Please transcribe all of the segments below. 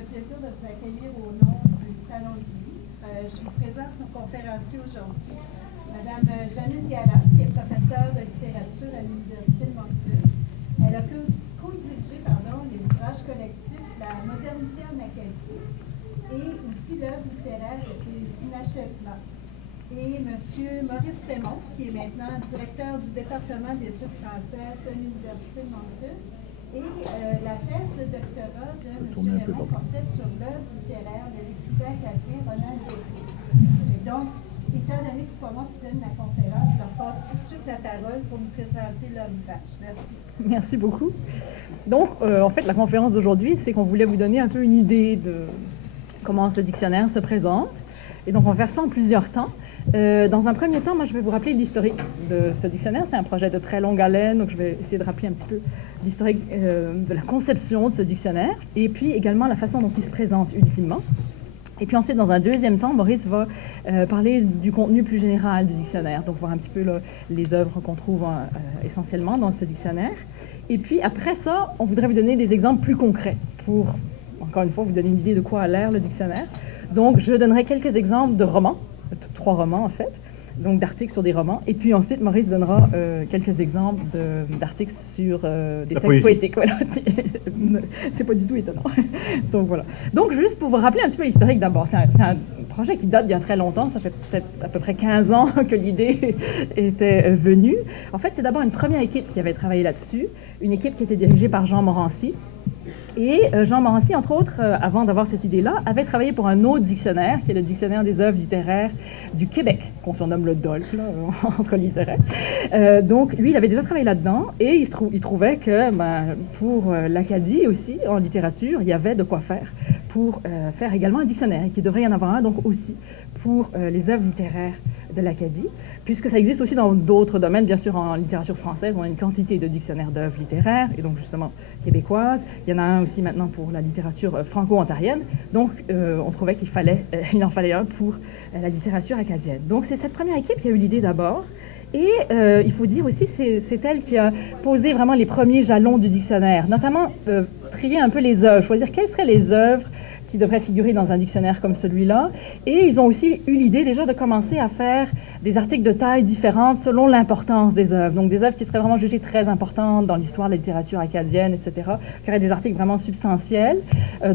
le plaisir de vous accueillir au nom du Salon du Livre. Je vous présente nos conférenciers aujourd'hui. Madame Janine Galland, qui est professeure de littérature à l'Université de Moncton. Elle a co-dirigé les ouvrages collectifs La modernité en Acadie et aussi l'œuvre littéraire et ses inachèvements. Et M. Maurice Raymond, qui est maintenant directeur du département d'études françaises de l'Université de Moncton. Et la thèse de doctorat de M. Raymond portait sur l'œuvre littéraire de l'écrivain acadien Ronald Lévy. Et donc, étant donné que c'est pas moi qui donne la conférence, je leur passe tout de suite la parole pour nous présenter leur ouvrage. Merci. Merci beaucoup. Donc, en fait, la conférence d'aujourd'hui, c'est qu'on voulait vous donner un peu une idée de comment ce dictionnaire se présente. Et donc, on va faire ça en plusieurs temps. Dans un premier temps, moi, je vais vous rappeler l'historique de ce dictionnaire. C'est un projet de très longue haleine, donc je vais essayer de rappeler un petit peu l'historique de la conception de ce dictionnaire, et puis également la façon dont il se présente ultimement. Et puis ensuite, dans un deuxième temps, Maurice va parler du contenu plus général du dictionnaire, donc voir un petit peu là, les œuvres qu'on trouve essentiellement dans ce dictionnaire. Et puis après ça, on voudrait vous donner des exemples plus concrets pour, encore une fois, vous donner une idée de quoi a l'air le dictionnaire. Donc, je donnerai quelques exemples de romans, 3 romans en fait, donc d'articles sur des romans, et puis ensuite Maurice donnera quelques exemples d'articles sur des textes poétiques. Voilà. C'est pas du tout étonnant. Donc voilà. Donc juste pour vous rappeler un petit peu l'historique d'abord, c'est un projet qui date d'il y a très longtemps, ça fait peut-être à peu près 15 ans que l'idée était venue. En fait, c'est d'abord une première équipe qui avait travaillé là-dessus, une équipe qui était dirigée par Jean Morancy. Et Jean Morancy, entre autres, avant d'avoir cette idée-là, avait travaillé pour un autre dictionnaire, qui est le dictionnaire des œuvres littéraires du Québec, qu'on surnomme le DOLF, là, entre littéraires. Donc, lui, il avait déjà travaillé là-dedans, et il trouvait que pour l'Acadie aussi, en littérature, il y avait de quoi faire pour faire également un dictionnaire, et qu'il devrait y en avoir un, donc aussi, pour les œuvres littéraires de l'Acadie, puisque ça existe aussi dans d'autres domaines. Bien sûr, en littérature française, on a une quantité de dictionnaires d'œuvres littéraires, et donc justement québécoises. Il y en a un aussi maintenant pour la littérature franco-ontarienne. Donc, on trouvait il en fallait un pour la littérature acadienne. Donc, c'est cette première équipe qui a eu l'idée d'abord. Et il faut dire aussi, c'est elle qui a posé vraiment les premiers jalons du dictionnaire, notamment trier un peu les œuvres, choisir quelles seraient les œuvres qui devraient figurer dans un dictionnaire comme celui-là. Et ils ont aussi eu l'idée déjà de commencer à faire des articles de taille différentes selon l'importance des œuvres. Donc des œuvres qui seraient vraiment jugées très importantes dans l'histoire de la littérature acadienne, etc. Qui auraient des articles vraiment substantiels,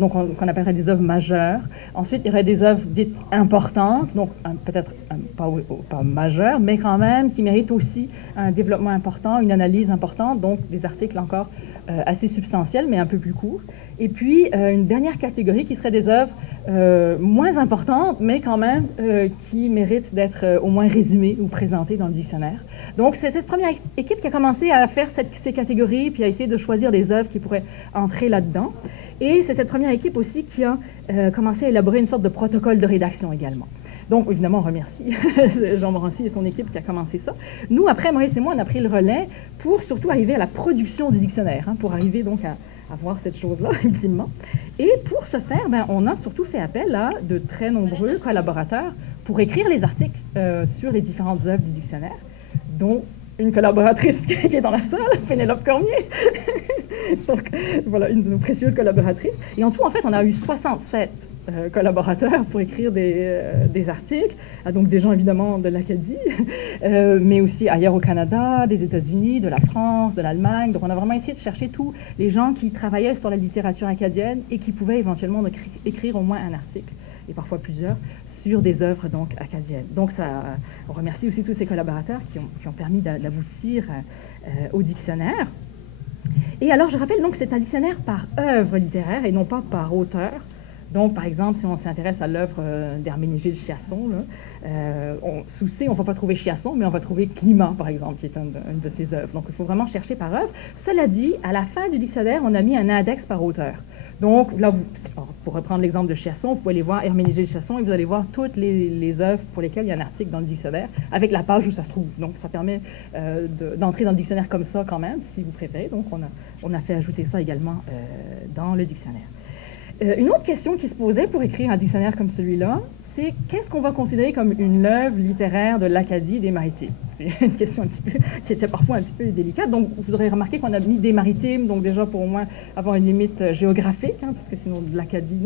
donc qu'on appellerait des œuvres majeures. Ensuite, il y aurait des œuvres dites importantes, donc peut-être pas majeures, mais quand même qui méritent aussi un développement important, une analyse importante, donc des articles encore assez substantiels, mais un peu plus courts. Et puis, une dernière catégorie qui serait des œuvres moins importantes, mais quand même qui méritent d'être au moins résumées ou présentées dans le dictionnaire. Donc, c'est cette première équipe qui a commencé à faire ces catégories, puis à essayer de choisir des œuvres qui pourraient entrer là-dedans. Et c'est cette première équipe aussi qui a commencé à élaborer une sorte de protocole de rédaction également. Donc, évidemment, on remercie Jean Morancy et son équipe qui a commencé ça. Nous, après, Maurice et moi, on a pris le relais pour surtout arriver à la production du dictionnaire, pour arriver donc à voir cette chose-là, ultimement. Et pour ce faire, on a surtout fait appel à de très nombreux collaborateurs pour écrire les articles sur les différentes œuvres du dictionnaire, dont une collaboratrice qui est dans la salle, Pénélope Cormier. Donc, voilà, une de nos précieuses collaboratrices. Et en tout, en fait, on a eu 67 collaborateurs pour écrire des articles, donc des gens évidemment de l'Acadie, mais aussi ailleurs au Canada, des États-Unis, de la France, de l'Allemagne. Donc on a vraiment essayé de chercher tous les gens qui travaillaient sur la littérature acadienne et qui pouvaient éventuellement écrire au moins un article, et parfois plusieurs, sur des œuvres donc acadiennes. Donc on remercie aussi tous ces collaborateurs qui ont permis d'aboutir au dictionnaire. Et alors je rappelle donc que c'est un dictionnaire par œuvre littéraire et non pas par auteur. Donc, par exemple, si on s'intéresse à l'œuvre d'Herménégilde Chiasson, sous C, on ne va pas trouver Chiasson, mais on va trouver Climat, par exemple, qui est une de ses œuvres. Donc, il faut vraiment chercher par œuvre. Cela dit, à la fin du dictionnaire, on a mis un index par auteur. Donc, là, pour reprendre l'exemple de Chiasson, vous pouvez aller voir Herménégilde Chiasson et vous allez voir toutes les œuvres pour lesquelles il y a un article dans le dictionnaire, avec la page où ça se trouve. Donc, ça permet d'entrer dans le dictionnaire comme ça, quand même, si vous préférez. Donc, on a fait ajouter ça également dans le dictionnaire. Une autre question qui se posait pour écrire un dictionnaire comme celui-là, c'est qu'est-ce qu'on va considérer comme une œuvre littéraire de l'Acadie des Maritimes? C'est une question un petit peu, qui était parfois un petit peu délicate. Donc, vous aurez remarqué qu'on a mis des maritimes, donc déjà pour au moins avoir une limite géographique, hein, parce que sinon de l'Acadie,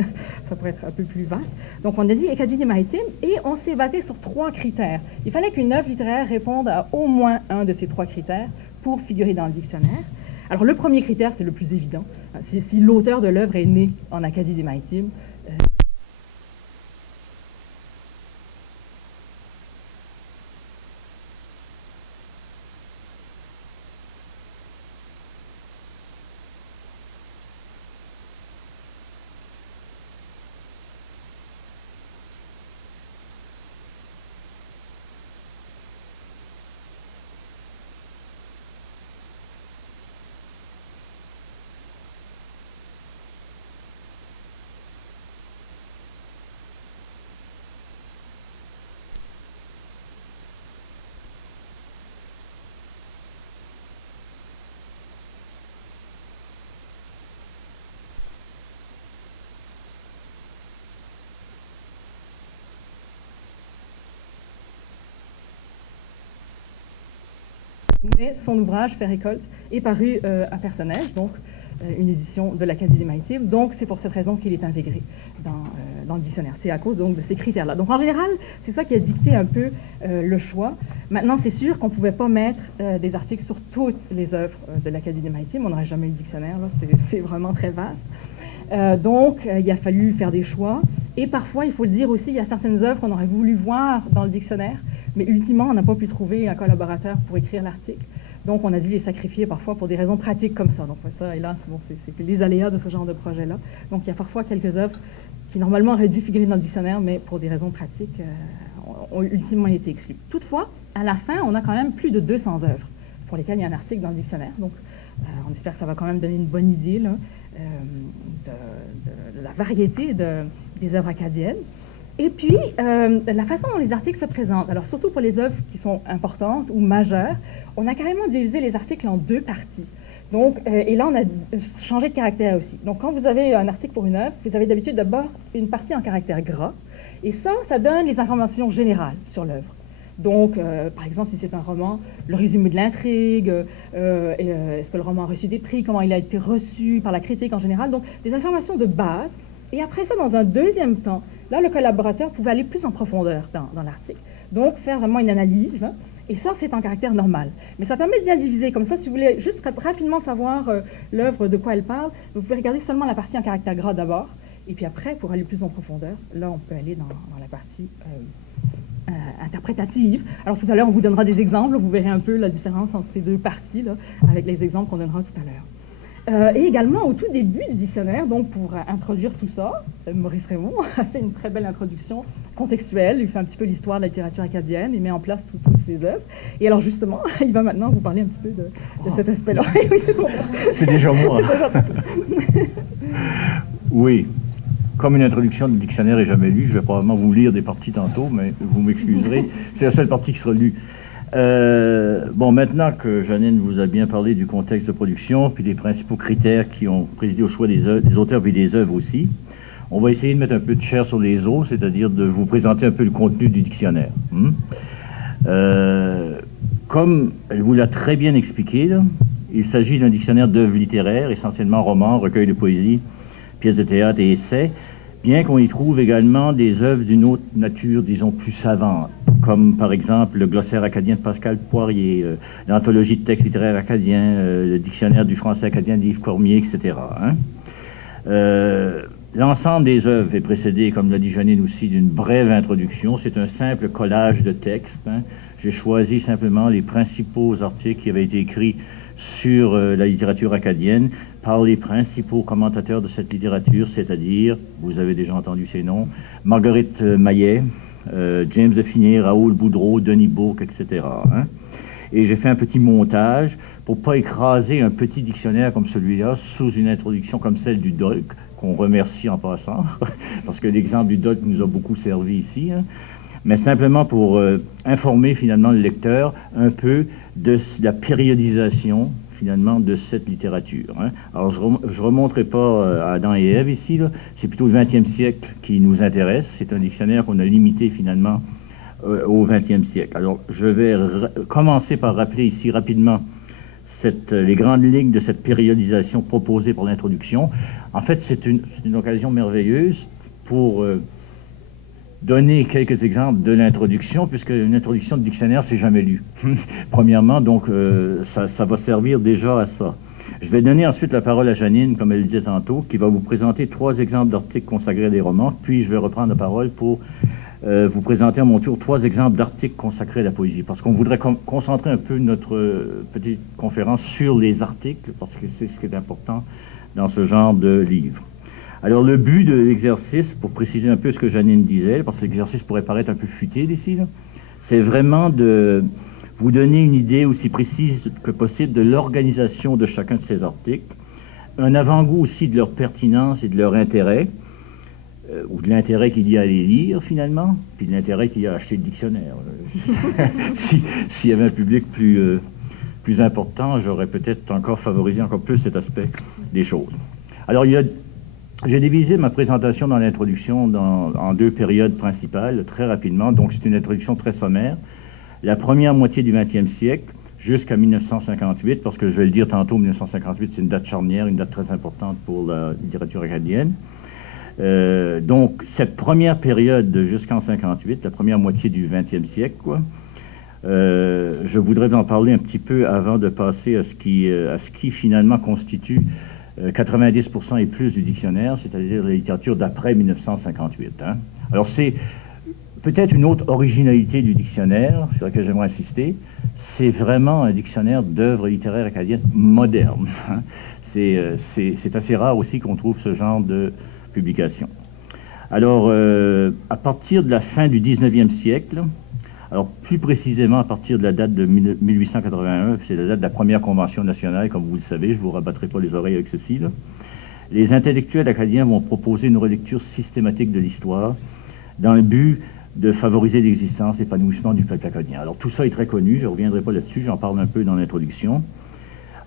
ça pourrait être un peu plus vaste. Donc, on a dit Acadie des Maritimes et on s'est basé sur 3 critères. Il fallait qu'une œuvre littéraire réponde à au moins un de ces 3 critères pour figurer dans le dictionnaire. Alors, le premier critère, c'est le plus évident. Si l'auteur de l'œuvre est né en Acadie des Maritimes, mais son ouvrage, Fait récolte, est paru à Personnage, donc une édition de l'Acadie des Maritimes. Donc, c'est pour cette raison qu'il est intégré dans le dictionnaire. C'est à cause donc de ces critères-là. Donc, en général, c'est ça qui a dicté un peu le choix. Maintenant, c'est sûr qu'on ne pouvait pas mettre des articles sur toutes les œuvres de l'Acadie des Maritimes. On n'aurait jamais eu de dictionnaire, là. C'est vraiment très vaste. Donc, il a fallu faire des choix. Et parfois, il faut le dire aussi, il y a certaines œuvres qu'on aurait voulu voir dans le dictionnaire, mais ultimement, on n'a pas pu trouver un collaborateur pour écrire l'article. Donc, on a dû les sacrifier parfois pour des raisons pratiques comme ça. Donc, ça, hélas, bon, c'est les aléas de ce genre de projet-là. Donc, il y a parfois quelques œuvres qui, normalement, auraient dû figurer dans le dictionnaire, mais pour des raisons pratiques, ont ultimement été exclues. Toutefois, à la fin, on a quand même plus de 200 œuvres pour lesquelles il y a un article dans le dictionnaire. Donc, on espère que ça va quand même donner une bonne idée là, de la variété des œuvres acadiennes. Et puis, la façon dont les articles se présentent, alors surtout pour les œuvres qui sont importantes ou majeures, on a carrément divisé les articles en 2 parties. Donc, et là, on a changé de caractère aussi. Donc, quand vous avez un article pour une œuvre, vous avez d'habitude d'abord une partie en caractère gras, et ça donne les informations générales sur l'œuvre. Donc, par exemple, si c'est un roman, le résumé de l'intrigue, est-ce que le roman a reçu des prix, comment il a été reçu par la critique en général, donc des informations de base. Et après ça, dans un deuxième temps, là, le collaborateur pouvait aller plus en profondeur dans l'article. Donc, faire vraiment une analyse, hein, et ça, c'est en caractère normal. Mais ça permet de bien diviser. Comme ça, si vous voulez juste rapidement savoir l'œuvre, de quoi elle parle, vous pouvez regarder seulement la partie en caractère gras d'abord, et puis après, pour aller plus en profondeur, là, on peut aller dans la partie interprétative. Alors, tout à l'heure, on vous donnera des exemples. Vous verrez un peu la différence entre ces 2 parties, là, avec les exemples qu'on donnera tout à l'heure. Et également, au tout début du dictionnaire, donc pour introduire tout ça, Maurice Raymond a fait une très belle introduction contextuelle. Il fait un petit peu l'histoire de la littérature acadienne, il met en place toutes ses œuvres. Et alors justement, il va maintenant vous parler un petit peu de cet aspect-là. Oui, c'est bon. C'est déjà moi. Oui. Comme une introduction du dictionnaire n'est jamais lue, je vais probablement vous lire des parties tantôt, mais vous m'excuserez. C'est la seule partie qui sera lue. Bon, maintenant que Janine vous a bien parlé du contexte de production, puis des principaux critères qui ont présidé au choix des auteurs et des œuvres aussi, on va essayer de mettre un peu de chair sur les os, c'est-à-dire de vous présenter un peu le contenu du dictionnaire. Comme elle vous l'a très bien expliqué, là, il s'agit d'un dictionnaire d'œuvres littéraires, essentiellement romans, recueils de poésie, pièces de théâtre et essais, bien qu'on y trouve également des œuvres d'une autre nature, disons, plus savante, comme par exemple le glossaire acadien de Pascal Poirier, l'anthologie de textes littéraires acadiens, le dictionnaire du français acadien d'Yves Cormier, etc. L'ensemble des œuvres est précédé, comme l'a dit Janine aussi, d'une brève introduction. C'est un simple collage de textes. J'ai choisi simplement les principaux articles qui avaient été écrits sur la littérature acadienne par les principaux commentateurs de cette littérature, c'est-à-dire, vous avez déjà entendu ces noms, Marguerite Maillet, James de Finier, Raoul Boudreau, Denis Bourque, etc. Et j'ai fait un petit montage pour ne pas écraser un petit dictionnaire comme celui-là sous une introduction comme celle du DOLC, qu'on remercie en passant, parce que l'exemple du DOLC nous a beaucoup servi ici, mais simplement pour informer finalement le lecteur un peu de la périodisation finalement, de cette littérature. Hein. Alors, je ne remonterai pas à Adam et Ève ici, c'est plutôt le XXe siècle qui nous intéresse. C'est un dictionnaire qu'on a limité, finalement, au XXe siècle. Alors, je vais commencer par rappeler ici rapidement les grandes lignes de cette périodisation proposée pour l'introduction. En fait, c'est une occasion merveilleuse pour donner quelques exemples de l'introduction, puisque une introduction de dictionnaire, c'est jamais lu. Premièrement, donc, ça va servir déjà à ça. Je vais donner ensuite la parole à Janine, comme elle le disait tantôt, qui va vous présenter 3 exemples d'articles consacrés à des romans, puis je vais reprendre la parole pour vous présenter à mon tour 3 exemples d'articles consacrés à la poésie, parce qu'on voudrait concentrer un peu notre petite conférence sur les articles, parce que c'est ce qui est important dans ce genre de livre. Alors, le but de l'exercice, pour préciser un peu ce que Janine disait, parce que l'exercice pourrait paraître un peu futé d'ici, c'est vraiment de vous donner une idée aussi précise que possible de l'organisation de chacun de ces articles, un avant-goût aussi de leur pertinence et de leur intérêt, ou de l'intérêt qu'il y a à les lire, finalement, puis de l'intérêt qu'il y a à acheter le dictionnaire. S'il y avait un public plus important, j'aurais peut-être encore favorisé encore plus cet aspect des choses. Alors, j'ai divisé ma présentation dans l'introduction en 2 périodes principales, très rapidement. Donc, c'est une introduction très sommaire. La première moitié du XXe siècle, jusqu'à 1958, parce que je vais le dire tantôt, 1958, c'est une date charnière, une date très importante pour la littérature acadienne. Donc, cette première période jusqu'en 58, la première moitié du XXe siècle, quoi, je voudrais en parler un petit peu avant de passer à ce qui finalement constitue 90% et plus du dictionnaire, c'est-à-dire la littérature d'après 1958. Hein. Alors, c'est peut-être une autre originalité du dictionnaire, sur laquelle j'aimerais insister, c'est vraiment un dictionnaire d'œuvres littéraires acadiennes modernes. Hein. C'est assez rare aussi qu'on trouve ce genre de publication. Alors, à partir de la fin du 19e siècle, alors plus précisément à partir de la date de 1881, c'est la date de la première convention nationale, comme vous le savez, je ne vous rabattrai pas les oreilles avec ceci, là. Les intellectuels acadiens vont proposer une relecture systématique de l'histoire dans le but de favoriser l'existence et l'épanouissement du peuple acadien. Alors tout ça est très connu, je ne reviendrai pas là-dessus, j'en parle un peu dans l'introduction.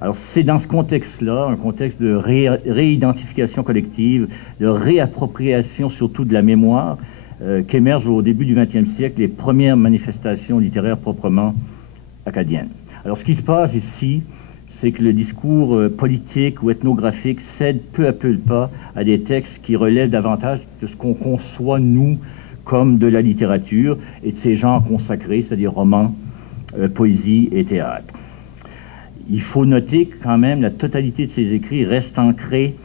Alors c'est dans ce contexte-là, un contexte de réidentification collective, de réappropriation surtout de la mémoire, qu'émergent au début du XXe siècle les premières manifestations littéraires proprement acadiennes. Alors ce qui se passe ici, c'est que le discours politique ou ethnographique cède peu à peu le pas à des textes qui relèvent davantage de ce qu'on conçoit, nous, comme de la littérature et de ces genres consacrés, c'est-à-dire romans, poésie et théâtre. Il faut noter que quand même la totalité de ces écrits reste ancrée,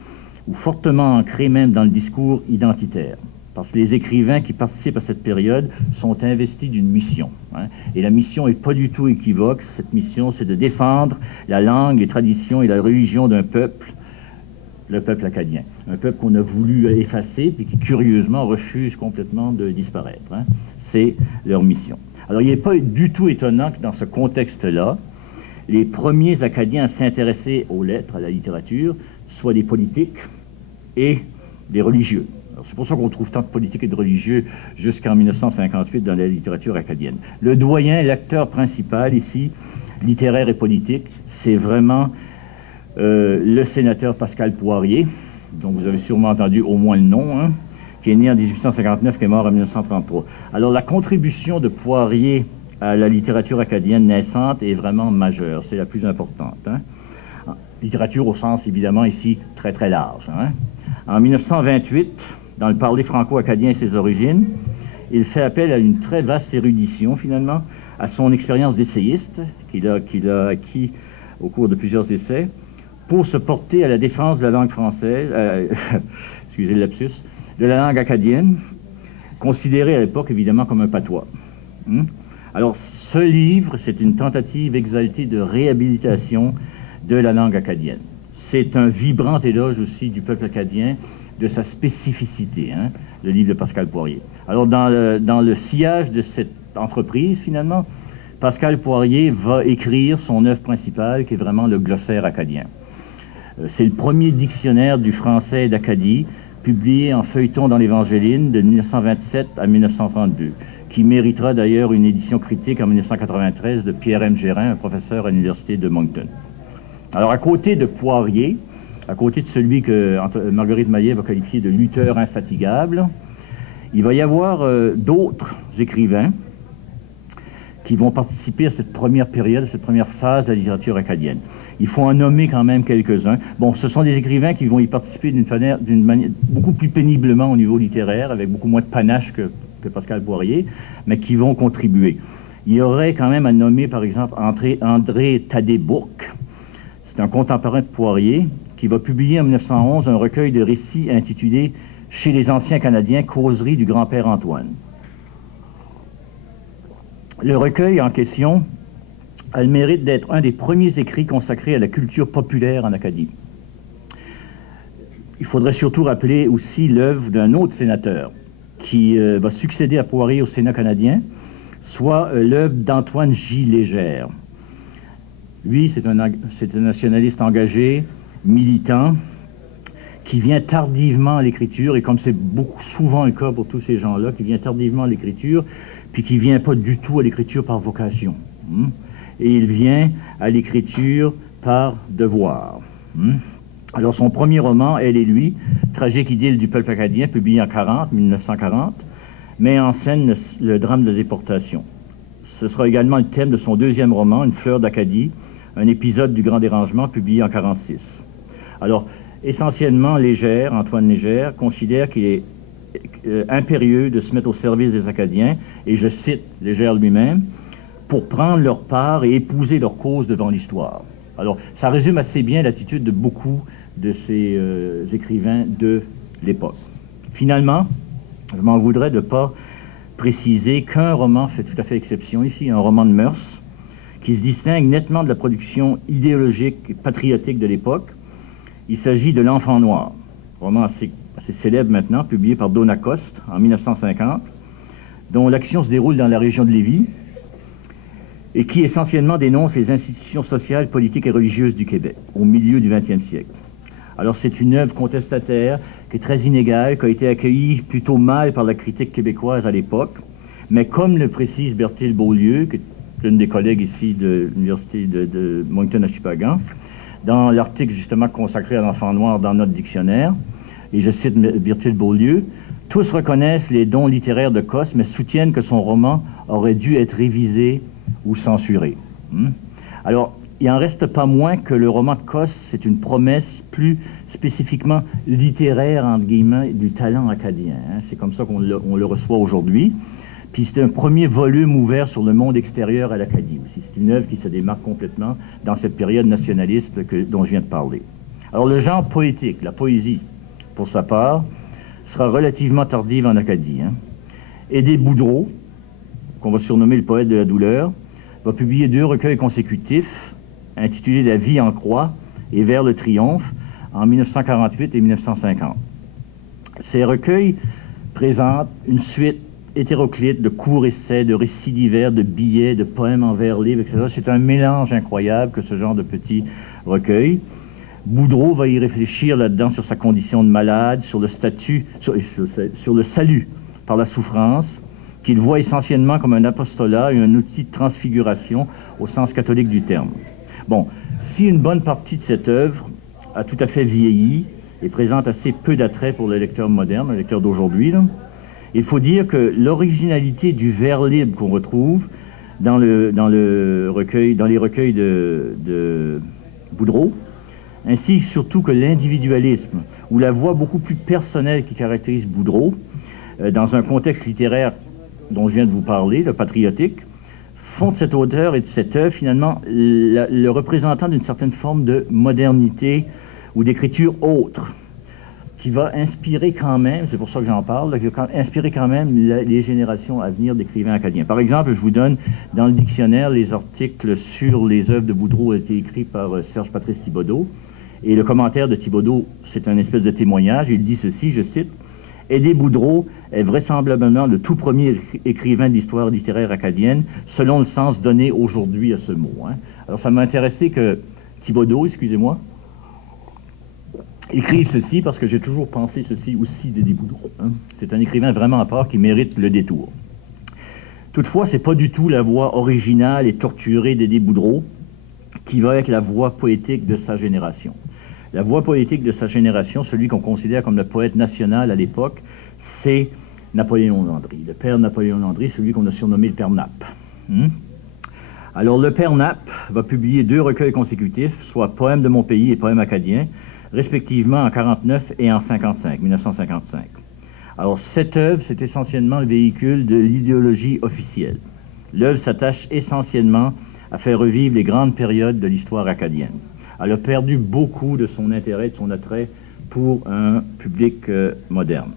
ou fortement ancrée même dans le discours identitaire. Parce que les écrivains qui participent à cette période sont investis d'une mission. Hein, et la mission n'est pas du tout équivoque. Cette mission, c'est de défendre la langue, les traditions et la religion d'un peuple, le peuple acadien. Un peuple qu'on a voulu effacer et qui, curieusement, refuse complètement de disparaître. Hein. C'est leur mission. Alors, il n'est pas du tout étonnant que dans ce contexte-là, les premiers Acadiens à s'intéresser aux lettres, à la littérature, soient des politiques et des religieux. C'est pour ça qu'on trouve tant de politiques et de religieux jusqu'en 1958 dans la littérature acadienne. Le doyen, l'acteur principal ici, littéraire et politique, c'est vraiment le sénateur Pascal Poirier, dont vous avez sûrement entendu au moins le nom, hein, qui est né en 1859, qui est mort en 1933. Alors la contribution de Poirier à la littérature acadienne naissante est vraiment majeure, c'est la plus importante. Hein. Littérature au sens évidemment ici très très large. Hein. En 1928, dans le parler franco-acadien et ses origines, il fait appel à une très vaste érudition, finalement, à son expérience d'essayiste, qu'il a acquis au cours de plusieurs essais, pour se porter à la défense de la langue française, excusez le lapsus, de la langue acadienne, considérée à l'époque, évidemment, comme un patois. Alors, ce livre, c'est une tentative exaltée de réhabilitation de la langue acadienne. C'est un vibrant éloge aussi du peuple acadien, de sa spécificité, hein, le livre de Pascal Poirier. Alors, dans le sillage de cette entreprise, finalement, Pascal Poirier va écrire son œuvre principale, qui est vraiment le glossaire acadien. C'est le premier dictionnaire du français d'Acadie, publié en feuilleton dans l'Évangéline de 1927 à 1932, qui méritera d'ailleurs une édition critique en 1993 de Pierre M. Gérin, un professeur à l'Université de Moncton. Alors, à côté de Poirier, à côté de celui que Marguerite Maillet va qualifier de lutteur infatigable, il va y avoir d'autres écrivains qui vont participer à cette première période, à cette première phase de la littérature acadienne. Il faut en nommer quand même quelques-uns. Bon, ce sont des écrivains qui vont y participer d'une manière beaucoup plus péniblement au niveau littéraire, avec beaucoup moins de panache que Pascal Poirier, mais qui vont contribuer. Il y aurait quand même à nommer, par exemple, André Tadé-Bourque. C'est un contemporain de Poirier qui va publier en 1911 un recueil de récits intitulé « Chez les anciens Canadiens, causerie du grand-père Antoine ». Le recueil en question a le mérite d'être un des premiers écrits consacrés à la culture populaire en Acadie. Il faudrait surtout rappeler aussi l'œuvre d'un autre sénateur qui va succéder à Poirier au Sénat canadien, soit l'œuvre d'Antoine J. Légère. Lui, c'est un nationaliste engagé, militant, qui vient tardivement à l'écriture, et comme c'est souvent le cas pour tous ces gens-là, qui vient tardivement à l'écriture, puis qui ne vient pas du tout à l'écriture par vocation. Et il vient à l'écriture par devoir. Alors son premier roman, Elle et lui, tragique idylle du peuple acadien, publié en 1940, met en scène le drame de la déportation. Ce sera également le thème de son deuxième roman, Une fleur d'Acadie, un épisode du Grand Dérangement, publié en 1946. Alors, essentiellement, Antoine Légère, considère qu'il est impérieux de se mettre au service des Acadiens, et je cite Légère lui-même, pour prendre leur part et épouser leur cause devant l'histoire. Alors, ça résume assez bien l'attitude de beaucoup de ces écrivains de l'époque. Finalement, je m'en voudrais de ne pas préciser qu'un roman fait tout à fait exception ici, un roman de mœurs, qui se distingue nettement de la production idéologique et patriotique de l'époque. Il s'agit de L'Enfant Noir, roman assez célèbre maintenant, publié par Donna Coste en 1950, dont l'action se déroule dans la région de Lévis, et qui essentiellement dénonce les institutions sociales, politiques et religieuses du Québec, au milieu du XXe siècle. Alors c'est une œuvre contestataire, qui est très inégale, qui a été accueillie plutôt mal par la critique québécoise à l'époque, mais comme le précise Berthilde Beaulieu, qui est l'une des collègues ici de l'Université de Moncton-Achipagan, dans l'article justement consacré à l'enfant noir dans notre dictionnaire, et je cite Berthilde Beaulieu, « Tous reconnaissent les dons littéraires de Cosse, mais soutiennent que son roman aurait dû être révisé ou censuré. » Alors, il n'en reste pas moins que le roman de Cosse, c'est une promesse plus spécifiquement littéraire, entre guillemets, du talent acadien. C'est comme ça qu'on le reçoit aujourd'hui. Puis c'est un premier volume ouvert sur le monde extérieur à l'Acadie aussi. C'est une œuvre qui se démarque complètement dans cette période nationaliste dont je viens de parler. Alors le genre poétique, la poésie, pour sa part, sera relativement tardive en Acadie. Aidé Boudreau, qu'on va surnommer le poète de la douleur, va publier 2 recueils consécutifs, intitulés La vie en croix et Vers le triomphe, en 1948 et 1950. Ces recueils présentent une suite hétéroclite de courts essais, de récits divers, de billets, de poèmes en vers livres, etc. C'est un mélange incroyable que ce genre de petits recueils. Boudreau va y réfléchir là-dedans sur sa condition de malade, sur le statut, sur le salut par la souffrance, qu'il voit essentiellement comme un apostolat et un outil de transfiguration au sens catholique du terme. Bon, si une bonne partie de cette œuvre a tout à fait vieilli et présente assez peu d'attrait pour le lecteur moderne, le lecteur d'aujourd'hui, il faut dire que l'originalité du vers libre qu'on retrouve dans les recueils de Boudreau, ainsi surtout que l'individualisme, ou la voix beaucoup plus personnelle qui caractérise Boudreau, dans un contexte littéraire dont je viens de vous parler, le patriotique, font de cet auteur et de cette œuvre finalement le représentant d'une certaine forme de modernité ou d'écriture autre, qui va inspirer quand même, c'est pour ça que j'en parle, qui va inspirer quand même les générations à venir d'écrivains acadiens. Par exemple, je vous donne dans le dictionnaire les articles sur les œuvres de Boudreau ont été écrits par Serge Patrice Thibodeau, et le commentaire de Thibodeau, c'est un espèce de témoignage, il dit ceci, je cite, « Aidé Boudreau est vraisemblablement le tout premier écrivain d'histoire littéraire acadienne, selon le sens donné aujourd'hui à ce mot. » Alors ça m'a intéressé que Thibodeau, excusez-moi, écrive ceci parce que j'ai toujours pensé ceci aussi d'Aidé Boudreau. C'est un écrivain vraiment à part qui mérite le détour. Toutefois, c'est pas du tout la voix originale et torturée d'Aidé Boudreau qui va être la voix poétique de sa génération. La voix poétique de sa génération, celui qu'on considère comme le poète national à l'époque, c'est Napoléon Landry, le père Napoléon Landry, celui qu'on a surnommé le père Nap. Alors le père Nap va publier 2 recueils consécutifs, soit Poèmes de mon pays et Poèmes acadiens, respectivement en 49 et en 1955. Alors cette œuvre, c'est essentiellement le véhicule de l'idéologie officielle. L'œuvre s'attache essentiellement à faire revivre les grandes périodes de l'histoire acadienne. Elle a perdu beaucoup de son intérêt, de son attrait pour un public moderne.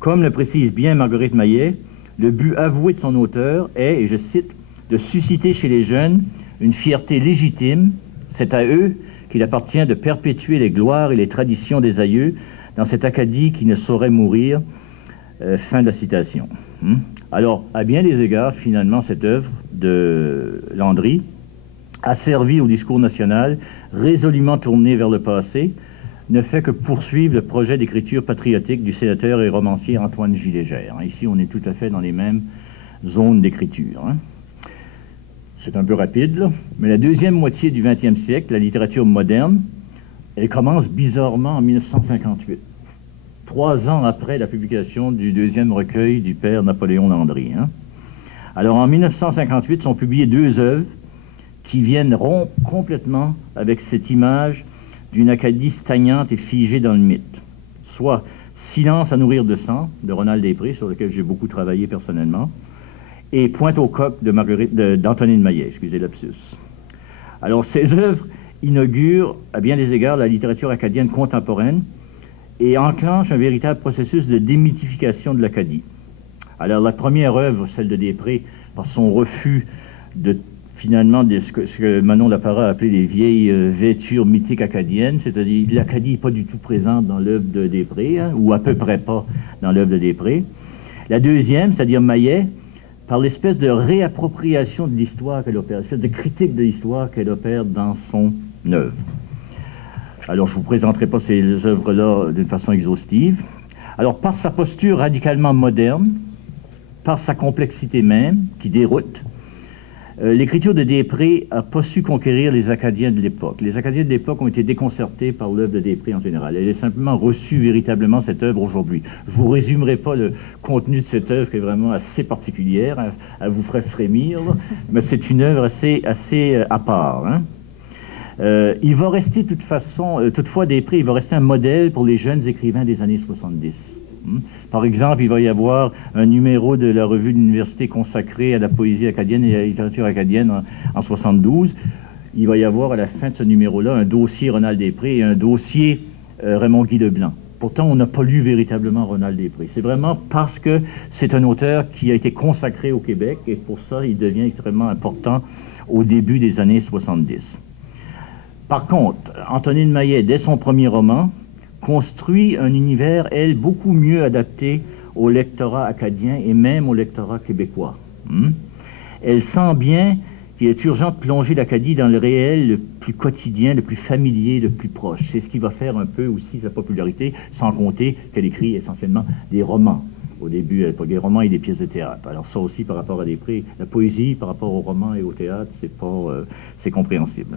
Comme le précise bien Marguerite Maillet, le but avoué de son auteur est, et je cite, de susciter chez les jeunes une fierté légitime. C'est à eux qu'il appartient de perpétuer les gloires et les traditions des aïeux dans cette Acadie qui ne saurait mourir. Fin de la citation. Alors, à bien des égards, finalement, cette œuvre de Landry a servi au discours national, résolument tourné vers le passé, ne fait que poursuivre le projet d'écriture patriotique du sénateur et romancier Antoine Gilégère. Ici, on est tout à fait dans les mêmes zones d'écriture. C'est un peu rapide, là, mais la deuxième moitié du XXe siècle, la littérature moderne, elle commence bizarrement en 1958, 3 ans après la publication du 2e recueil du père Napoléon Landry. Alors en 1958 sont publiées 2 œuvres qui viennent rompre complètement avec cette image d'une Acadie stagnante et figée dans le mythe. Soit Silence à nourrir de sang, de Ronald Després, sur lequel j'ai beaucoup travaillé personnellement, et Pointe au coq d'Antonine Maillet, excusez lapsus. Alors ces œuvres inaugurent à bien des égards la littérature acadienne contemporaine et enclenchent un véritable processus de démythification de l'Acadie. Alors la première œuvre, celle de Després, par son refus de finalement de ce que Manon Lapara a appelé les vieilles vêtures mythiques acadiennes, c'est-à-dire l'Acadie n'est pas du tout présente dans l'œuvre de Després, ou à peu près pas dans l'œuvre de Després. La deuxième, c'est-à-dire Maillet, par l'espèce de réappropriation de l'histoire qu'elle opère, l'espèce de critique de l'histoire qu'elle opère dans son œuvre. Alors je ne vous présenterai pas ces œuvres-là d'une façon exhaustive. Alors par sa posture radicalement moderne, par sa complexité même, qui déroute, l'écriture de Després n'a pas su conquérir les Acadiens de l'époque. Les Acadiens de l'époque ont été déconcertés par l'œuvre de Després en général. Elle est simplement reçue véritablement, cette œuvre, aujourd'hui. Je ne vous résumerai pas le contenu de cette œuvre qui est vraiment assez particulière, elle vous ferait frémir, là, mais c'est une œuvre assez à part. Il va rester toutefois Després, il va rester un modèle pour les jeunes écrivains des années 70. Par exemple, il va y avoir un numéro de la revue de l'université consacré à la poésie acadienne et à la littérature acadienne en 72. Il va y avoir à la fin de ce numéro-là un dossier Ronald Després et un dossier Raymond-Guy Leblanc. Pourtant, on n'a pas lu véritablement Ronald Després. C'est vraiment parce que c'est un auteur qui a été consacré au Québec et pour ça, il devient extrêmement important au début des années 70. Par contre, Antonine Maillet, dès son premier roman, construit un univers, elle, beaucoup mieux adapté au lectorat acadien et même au lectorat québécois. Elle sent bien qu'il est urgent de plonger l'Acadie dans le réel le plus quotidien, le plus familier, le plus proche. C'est ce qui va faire un peu aussi sa popularité, sans compter qu'elle écrit essentiellement des romans. Au début, elle pas des romans et des pièces de théâtre. Alors ça aussi, par rapport à Després, la poésie, par rapport aux romans et au théâtre, c'est compréhensible.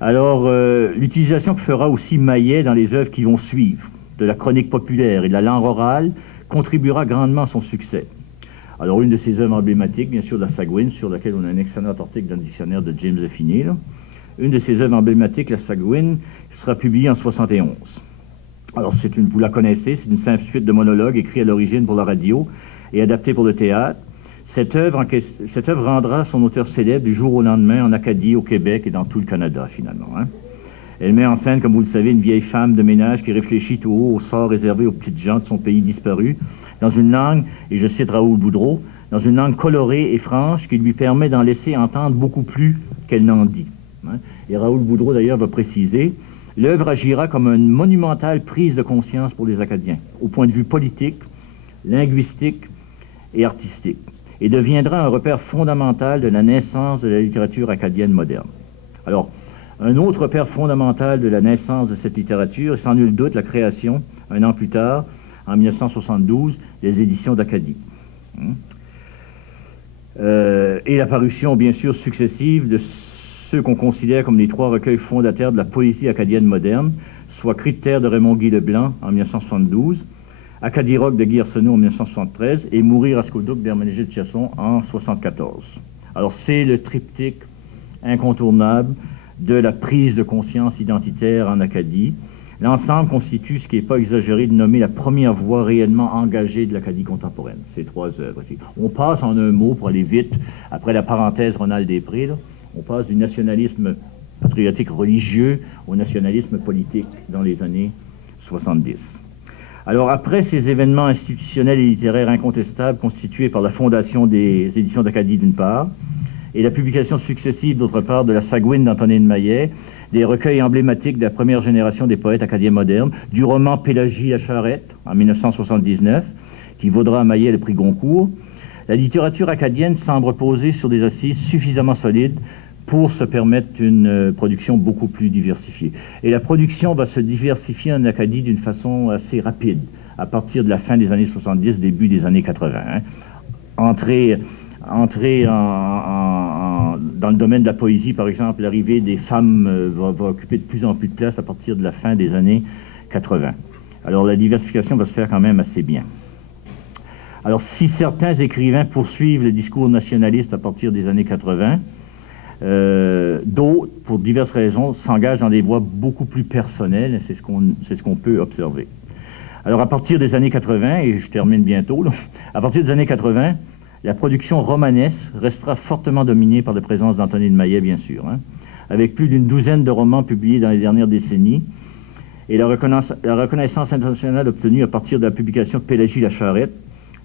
Alors, l'utilisation que fera aussi Maillet dans les œuvres qui vont suivre, de la chronique populaire et de la langue orale, contribuera grandement à son succès. Alors, une de ses œuvres emblématiques, bien sûr, la Sagouine, sur laquelle on a un excellent article dans le dictionnaire de James Finney. Une de ses œuvres emblématiques, la Sagouine, sera publiée en 71. Alors, vous la connaissez, c'est une simple suite de monologues écrits à l'origine pour la radio et adaptés pour le théâtre. Cette œuvre rendra son auteur célèbre du jour au lendemain en Acadie, au Québec et dans tout le Canada, finalement. Elle met en scène, comme vous le savez, une vieille femme de ménage qui réfléchit tout haut au sort réservé aux petites gens de son pays disparu, dans une langue, et je cite Raoul Boudreau, dans une langue colorée et franche qui lui permet d'en laisser entendre beaucoup plus qu'elle n'en dit. Et Raoul Boudreau, d'ailleurs, va préciser, l'œuvre agira comme une monumentale prise de conscience pour les Acadiens, au point de vue politique, linguistique et artistique, et deviendra un repère fondamental de la naissance de la littérature acadienne moderne. Alors, un autre repère fondamental de la naissance de cette littérature est sans nul doute la création, un an plus tard, en 1972, des éditions d'Acadie. Et l'apparition, bien sûr, successive de ceux qu'on considère comme les 3 recueils fondateurs de la poésie acadienne moderne, soit Cris de Raymond-Guy Leblanc en 1972, Acadie Rock de Guy Arsenault en 1973 et Mourir à Scodouk d'Herménégilde Chasson en 1974. Alors c'est le triptyque incontournable de la prise de conscience identitaire en Acadie. L'ensemble constitue, ce qui n'est pas exagéré, de nommer la première voix réellement engagée de l'Acadie contemporaine, ces 3 œuvres. On passe en un mot, pour aller vite, après la parenthèse Ronald-Després, on passe du nationalisme patriotique religieux au nationalisme politique dans les années 70. Alors après ces événements institutionnels et littéraires incontestables constitués par la fondation des éditions d'Acadie d'une part, et la publication successive d'autre part de la Sagouine d'Antonine Maillet, des recueils emblématiques de la première génération des poètes acadiens modernes, du roman Pélagie la Charrette en 1979, qui vaudra à Maillet le prix Goncourt, la littérature acadienne semble reposer sur des assises suffisamment solides pour se permettre une production beaucoup plus diversifiée. Et la production va se diversifier en Acadie d'une façon assez rapide, à partir de la fin des années 70, début des années 80. Entrer dans le domaine de la poésie, par exemple, l'arrivée des femmes va occuper de plus en plus de place à partir de la fin des années 80. Alors la diversification va se faire quand même assez bien. Alors si certains écrivains poursuivent le discours nationaliste à partir des années 80, d'autres, pour diverses raisons, s'engagent dans des voies beaucoup plus personnelles, c'est ce qu'on peut observer. Alors à partir des années 80, et je termine bientôt, à partir des années 80, la production romanesque restera fortement dominée par la présence d'Antonine Maillet, bien sûr, avec plus d'une douzaine de romans publiés dans les dernières décennies, et la reconnaissance internationale obtenue à partir de la publication de Pélagie la Charrette.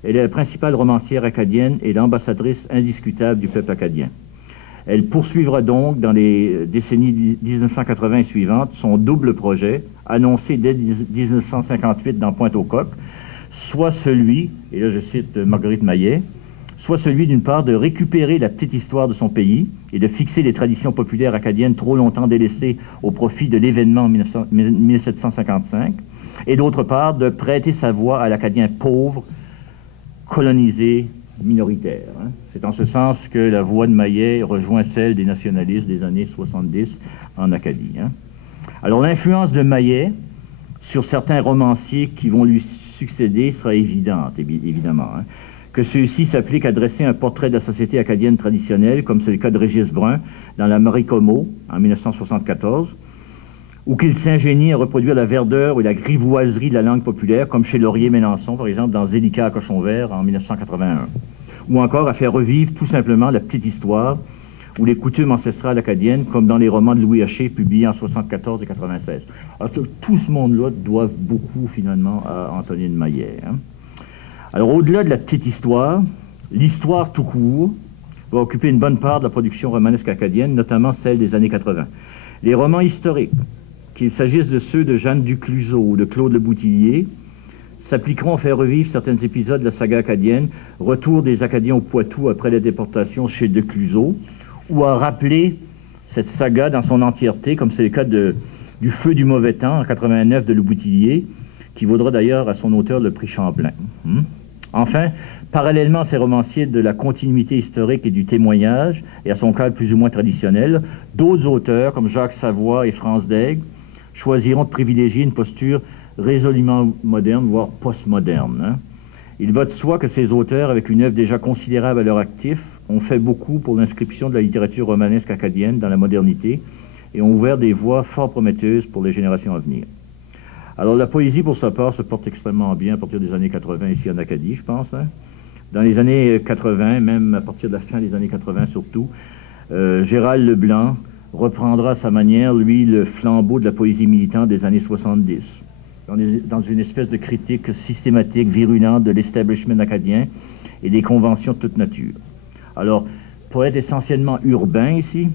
Elle est la principale romancière acadienne et l'ambassadrice indiscutable du peuple acadien. Elle poursuivra donc, dans les décennies 1980 et suivantes, son double projet, annoncé dès 1958 dans Pointe-aux-Coques, soit celui, et là je cite Marguerite Maillet, soit celui d'une part de récupérer la petite histoire de son pays et de fixer les traditions populaires acadiennes trop longtemps délaissées au profit de l'événement 1755, et d'autre part de prêter sa voix à l'Acadien pauvre, colonisé, minoritaire. C'est en ce sens que la voix de Maillet rejoint celle des nationalistes des années 70 en Acadie. Alors l'influence de Maillet sur certains romanciers qui vont lui succéder sera évidente, évidemment. Que ceux-ci s'appliquent à dresser un portrait de la société acadienne traditionnelle, comme c'est le cas de Régis Brun dans La Marie Como en 1974, ou qu'ils s'ingénient à reproduire la verdeur et la grivoiserie de la langue populaire, comme chez Laurier-Mélenchon, par exemple, dans Zélica à Cochon Vert en 1981. Ou encore à faire revivre tout simplement la petite histoire ou les coutumes ancestrales acadiennes, comme dans les romans de Louis Haché, publiés en 1974 et 1996. Alors, tout ce monde-là doit beaucoup, finalement, à Antonine Maillet. Alors, au-delà de la petite histoire, l'histoire tout court va occuper une bonne part de la production romanesque acadienne, notamment celle des années 80. Les romans historiques, qu'il s'agisse de ceux de Jeanne Ducluseau ou de Claude Le Boutillier, s'appliqueront à faire revivre certains épisodes de la saga acadienne, retour des Acadiens au Poitou après la déportation chez Ducluseau, ou à rappeler cette saga dans son entièreté, comme c'est le cas du Feu du mauvais temps en 89 de Le Boutillier, qui vaudra d'ailleurs à son auteur le prix Champlain. Enfin, parallèlement à ces romanciers de la continuité historique et du témoignage, et à son cadre plus ou moins traditionnel, d'autres auteurs, comme Jacques Savoie et France Daigle, choisiront de privilégier une posture résolument moderne, voire postmoderne. Il va de soi que ces auteurs, avec une œuvre déjà considérable à leur actif, ont fait beaucoup pour l'inscription de la littérature romanesque acadienne dans la modernité et ont ouvert des voies fort prometteuses pour les générations à venir. Alors la poésie, pour sa part, se porte extrêmement bien à partir des années 80 ici en Acadie, je pense. Dans les années 80, même à partir de la fin des années 80 surtout, Gérald Leblanc reprendra à sa manière, lui, le flambeau de la poésie militante des années 70. Dans une espèce de critique systématique, virulente de l'establishment acadien et des conventions de toute nature. Alors, poète essentiellement urbain ici,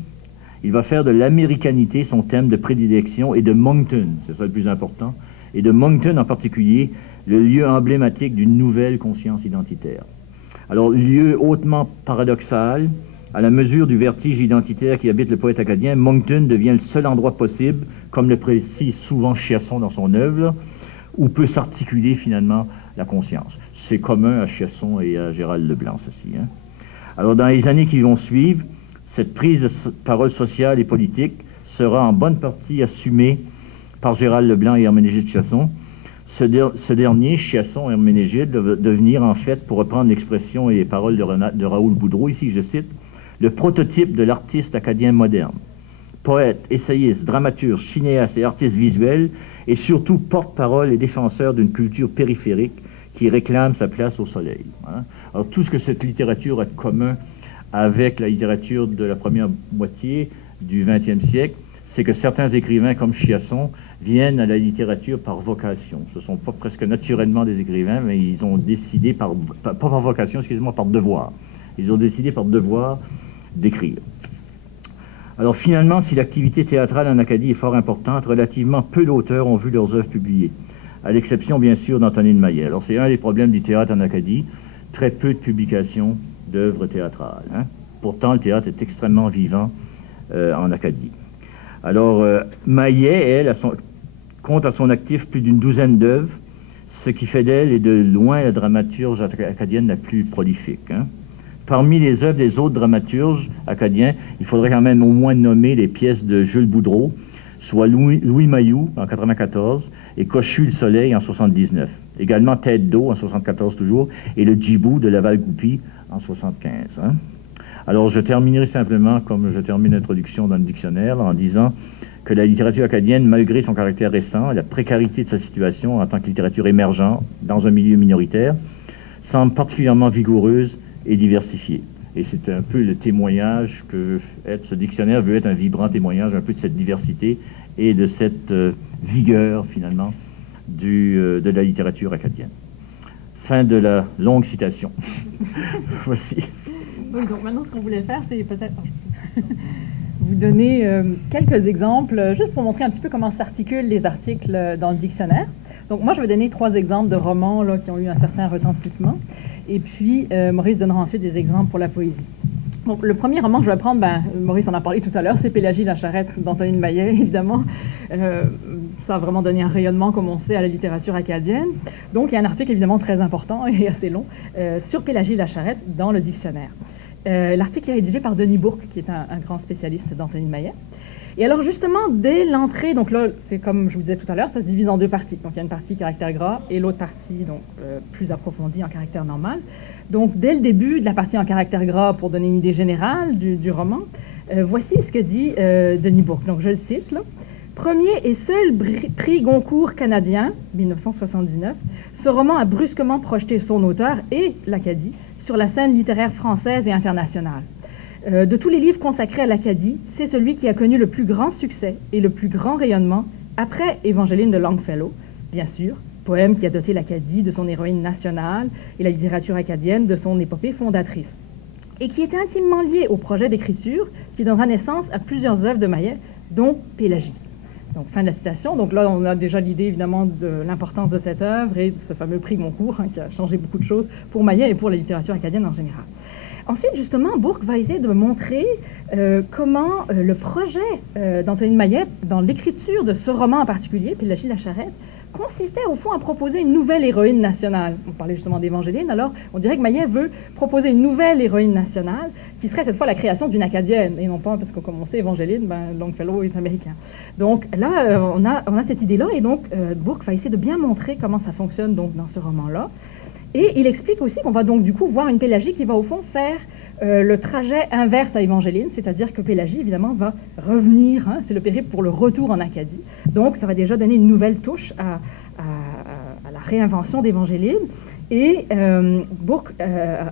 il va faire de l'américanité son thème de prédilection et de Moncton, c'est ça le plus important, et de Moncton en particulier, le lieu emblématique d'une nouvelle conscience identitaire. Alors, lieu hautement paradoxal, à la mesure du vertige identitaire qui habite le poète acadien, Moncton devient le seul endroit possible, comme le précise souvent Chiasson dans son œuvre, où peut s'articuler finalement la conscience. C'est commun à Chiasson et à Gérald Leblanc, ceci. Alors dans les années qui vont suivre, Cette prise de parole sociale et politique sera en bonne partie assumée par Gérald Leblanc et Herménégilde Chiasson. Ce dernier, Chiasson et Herménégilde, devenir en fait, pour reprendre l'expression et les paroles de Raoul Boudreau, ici je cite, le prototype de l'artiste acadien moderne. Poète, essayiste, dramaturge, cinéaste et artiste visuel, et surtout porte-parole et défenseur d'une culture périphérique qui réclame sa place au soleil. Hein. Alors tout ce que cette littérature a de commun avec la littérature de la première moitié du XXe siècle, c'est que certains écrivains comme Chiasson viennent à la littérature par vocation. Ce ne sont pas presque naturellement des écrivains, mais ils ont décidé, pas par vocation, excusez-moi, par devoir. Ils ont décidé par devoir d'écrire. Alors finalement, si l'activité théâtrale en Acadie est fort importante, relativement peu d'auteurs ont vu leurs œuvres publiées, à l'exception bien sûr d'Antonine Maillet. Alors c'est un des problèmes du théâtre en Acadie, très peu de publications d'œuvres théâtrales. Hein. Pourtant, le théâtre est extrêmement vivant en Acadie. Alors, Maillet, elle, compte à son actif plus d'une douzaine d'œuvres, ce qui fait d'elle est de loin la dramaturge acadienne la plus prolifique. Hein. Parmi les œuvres des autres dramaturges acadiens, il faudrait quand même au moins nommer les pièces de Jules Boudreau, soit Louis Mailloux en 94 et Cochu le Soleil en 79. Également Tête d'eau en 74 toujours et le Djibou de Laval-Goupil en 75. Hein. Alors je terminerai simplement, comme je termine l'introduction dans le dictionnaire, en disant que la littérature acadienne, malgré son caractère récent, la précarité de sa situation en tant que littérature émergente dans un milieu minoritaire, semble particulièrement vigoureuse et diversifiée. Et c'est un peu le témoignage que ce dictionnaire veut être un vibrant témoignage un peu de cette diversité et de cette vigueur, finalement, de la littérature acadienne. Fin de la longue citation. Voici. Oui, donc maintenant, ce qu'on voulait faire, c'est peut-être vous donner quelques exemples, juste pour montrer un petit peu comment s'articulent les articles dans le dictionnaire. Donc moi, je vais donner 3 exemples de romans là, qui ont eu un certain retentissement. Et puis, Maurice donnera ensuite des exemples pour la poésie. Donc, le premier roman que je vais prendre, Maurice en a parlé tout à l'heure, c'est Pélagie la charrette d'Antonine Maillet, évidemment. Ça a vraiment donné un rayonnement, comme on sait, à la littérature acadienne. Donc, il y a un article évidemment très important et assez long sur Pélagie la charrette dans le dictionnaire. L'article est rédigé par Denis Bourque, qui est un grand spécialiste d'Antonine Maillet. Et alors, justement, dès l'entrée, donc là, c'est comme je vous disais tout à l'heure, ça se divise en 2 parties. Donc, il y a une partie caractère gras et l'autre partie, donc, plus approfondie en caractère normal. Donc, dès le début de la partie en caractère gras, pour donner une idée générale du roman, voici ce que dit Denis Bourque. Donc, je le cite, là. Premier et seul prix Goncourt canadien, 1979, ce roman a brusquement projeté son auteur et l'Acadie sur la scène littéraire française et internationale. De tous les livres consacrés à l'Acadie, c'est celui qui a connu le plus grand succès et le plus grand rayonnement, après Évangeline de Longfellow, bien sûr, poème qui a doté l'Acadie de son héroïne nationale et la littérature acadienne de son épopée fondatrice, et qui est intimement lié au projet d'écriture qui donnera naissance à plusieurs œuvres de Maillet, dont Pélagie. Donc, fin de la citation. Donc là, on a déjà l'idée, évidemment, de l'importance de cette œuvre et de ce fameux prix Goncourt, qui a changé beaucoup de choses pour Maillet et pour la littérature acadienne en général. Ensuite, justement, Bourque va essayer de montrer comment le projet d'Antonine Maillet, dans l'écriture de ce roman en particulier, Pélagie la charrette, consistait au fond à proposer une nouvelle héroïne nationale. On parlait justement d'Évangeline, alors on dirait que Maillet veut proposer une nouvelle héroïne nationale qui serait cette fois la création d'une Acadienne, et non pas, parce que comme on sait, Évangeline, Longfellow est américain. Donc là, on a cette idée-là, et donc Bourque va essayer de bien montrer comment ça fonctionne donc, dans ce roman-là. Et il explique aussi qu'on va donc du coup voir une Pélagie qui va au fond faire le trajet inverse à Évangeline, c'est-à-dire que Pélagie évidemment va revenir, hein, c'est le périple pour le retour en Acadie. Donc ça va déjà donner une nouvelle touche à la réinvention d'Évangeline. Et Bourque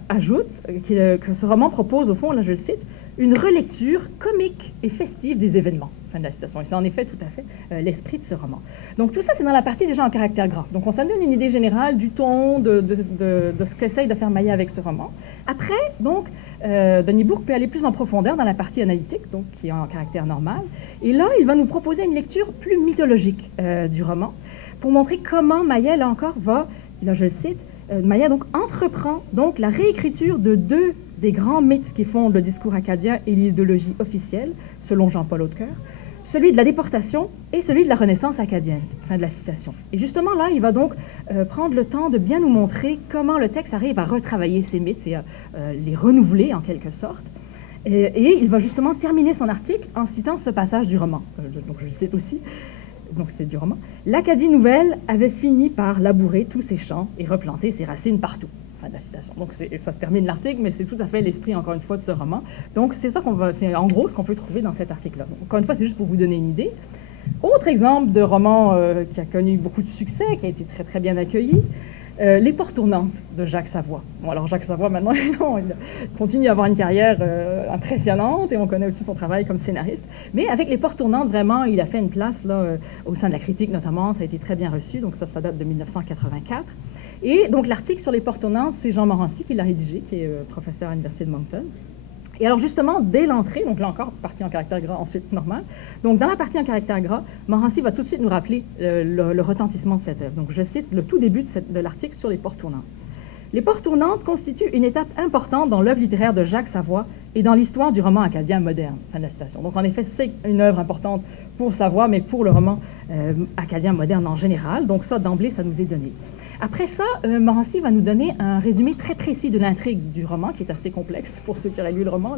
ajoute que ce roman propose au fond, là je le cite, une relecture comique et festive des événements. Fin de la citation. Et c'est en effet tout à fait l'esprit de ce roman. Donc tout ça, c'est dans la partie déjà en caractère gras. Donc on s'en donne une idée générale du ton, de ce qu'essaye de faire Maillet avec ce roman. Après, donc, Denis Bourque peut aller plus en profondeur dans la partie analytique, donc qui est en caractère normal. Et là, il va nous proposer une lecture plus mythologique du roman, pour montrer comment Maillet, là encore, là je le cite, Maillet donc entreprend donc la réécriture de 2 des grands mythes qui fondent le discours acadien et l'idéologie officielle, selon Jean-Paul Hautecoeur, celui de la déportation et celui de la Renaissance acadienne. Fin de la citation. Et justement là, il va donc prendre le temps de bien nous montrer comment le texte arrive à retravailler ces mythes et à les renouveler en quelque sorte. Et il va justement terminer son article en citant ce passage du roman. Donc je le cite aussi, donc c'est du roman. « L'Acadie nouvelle avait fini par labourer tous ses champs et replanter ses racines partout. » Fin de la citation. Donc ça se termine l'article, mais c'est tout à fait l'esprit, encore une fois, de ce roman. Donc c'est ça c'est en gros ce qu'on peut trouver dans cet article-là. Encore une fois, c'est juste pour vous donner une idée. Autre exemple de roman qui a connu beaucoup de succès, qui a été très très bien accueilli, Les Portes tournantes de Jacques Savoie. Bon, alors Jacques Savoie, maintenant, il continue à avoir une carrière impressionnante et on connaît aussi son travail comme scénariste. Mais avec Les Portes tournantes, vraiment, il a fait une place là, au sein de la critique notamment, ça a été très bien reçu, donc ça date de 1984. Et donc l'article sur Les Portes tournantes, c'est Jean Morancy qui l'a rédigé, qui est professeur à l'Université de Moncton. Et alors justement, dès l'entrée, donc là encore, partie en caractère gras, ensuite normal, donc dans la partie en caractère gras, Morancy va tout de suite nous rappeler le retentissement de cette œuvre. Donc je cite le tout début de l'article sur Les Portes tournantes. « Les Portes tournantes constituent une étape importante dans l'œuvre littéraire de Jacques Savoie et dans l'histoire du roman acadien moderne. » Fin de la citation. Donc en effet, c'est une œuvre importante pour Savoie, mais pour le roman acadien moderne en général. Donc ça, d'emblée, ça nous est donné. Après ça, Morancy va nous donner un résumé très précis de l'intrigue du roman, qui est assez complexe pour ceux qui auraient lu le roman.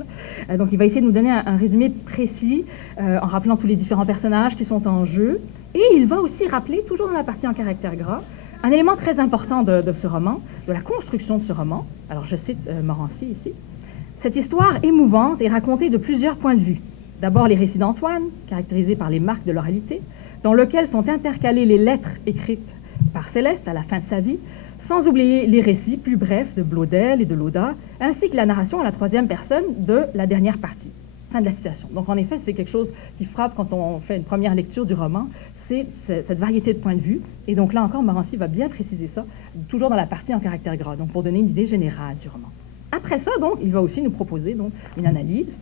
Donc il va essayer de nous donner un résumé précis, en rappelant tous les différents personnages qui sont en jeu. Et il va aussi rappeler, toujours dans la partie en caractère gras, un élément très important de ce roman, de la construction de ce roman. Alors je cite Morancy ici. « Cette histoire émouvante est racontée de plusieurs points de vue. D'abord les récits d'Antoine, caractérisés par les marques de l'oralité, dans lesquels sont intercalées les lettres écrites par Céleste à la fin de sa vie, sans oublier les récits plus brefs de Blodel et de Lauda, ainsi que la narration à la troisième personne de la dernière partie. » Fin de la citation. Donc en effet, c'est quelque chose qui frappe quand on fait une première lecture du roman, c'est cette variété de points de vue. Et donc là encore, Morancy va bien préciser ça, toujours dans la partie en caractère gras, donc pour donner une idée générale du roman. Après ça, donc, il va aussi nous proposer donc, une analyse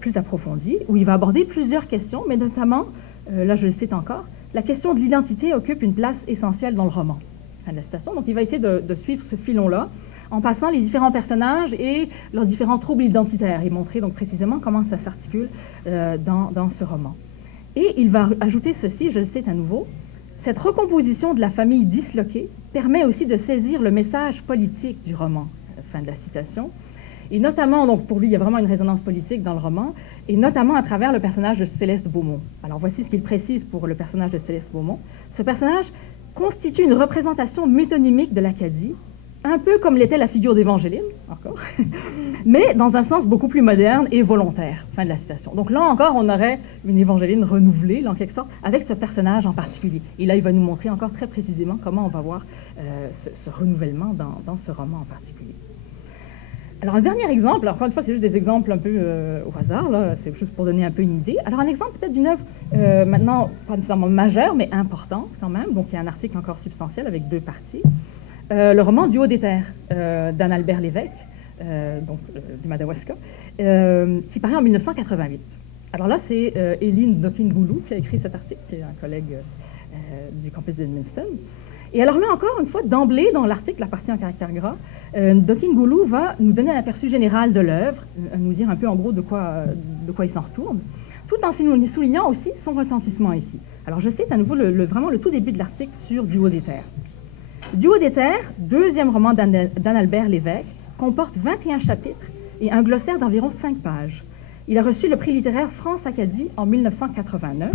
plus approfondie, où il va aborder plusieurs questions, mais notamment, là je le cite encore, la question de l'identité occupe une place essentielle dans le roman. Fin de la citation. Donc il va essayer de suivre ce filon-là, en passant les différents personnages et leurs différents troubles identitaires, et montrer donc précisément comment ça s'articule dans ce roman. Et il va ajouter ceci, je le cite à nouveau, « Cette recomposition de la famille disloquée permet aussi de saisir le message politique du roman. » Fin de la citation. Et notamment, donc pour lui, il y a vraiment une résonance politique dans le roman, et notamment à travers le personnage de Céleste Beaumont. Alors voici ce qu'il précise pour le personnage de Céleste Beaumont. Ce personnage constitue une représentation métonymique de l'Acadie, un peu comme l'était la figure d'Évangéline, encore, mais dans un sens beaucoup plus moderne et volontaire. Fin de la citation. Donc là encore, on aurait une Évangéline renouvelée, en quelque sorte, avec ce personnage en particulier. Et là, il va nous montrer encore très précisément comment on va voir ce renouvellement dans ce roman en particulier. Alors un dernier exemple, encore une fois c'est juste des exemples un peu au hasard, c'est juste pour donner un peu une idée. Alors un exemple peut-être d'une œuvre maintenant pas nécessairement majeure mais importante quand même, donc il y a un article encore substantiel avec deux parties. Le roman Du haut des terres d'Anne-Albert Lévesque, du Madawaska, qui paraît en 1988. Alors là c'est Éline Dokin-Goulou qui a écrit cet article, qui est un collègue du campus d'Edmundston. Et alors là encore, une fois, d'emblée, dans l'article, la partie en caractère gras, Dokin-Goulou va nous donner un aperçu général de l'œuvre, nous dire un peu en gros de quoi il s'en retourne, tout en soulignant aussi son retentissement ici. Alors je cite à nouveau vraiment le tout début de l'article sur Du haut des terres. Du haut des terres, deuxième roman d'Anne-Albert Lévesque, comporte 21 chapitres et un glossaire d'environ 5 pages. Il a reçu le prix littéraire France-Acadie en 1989.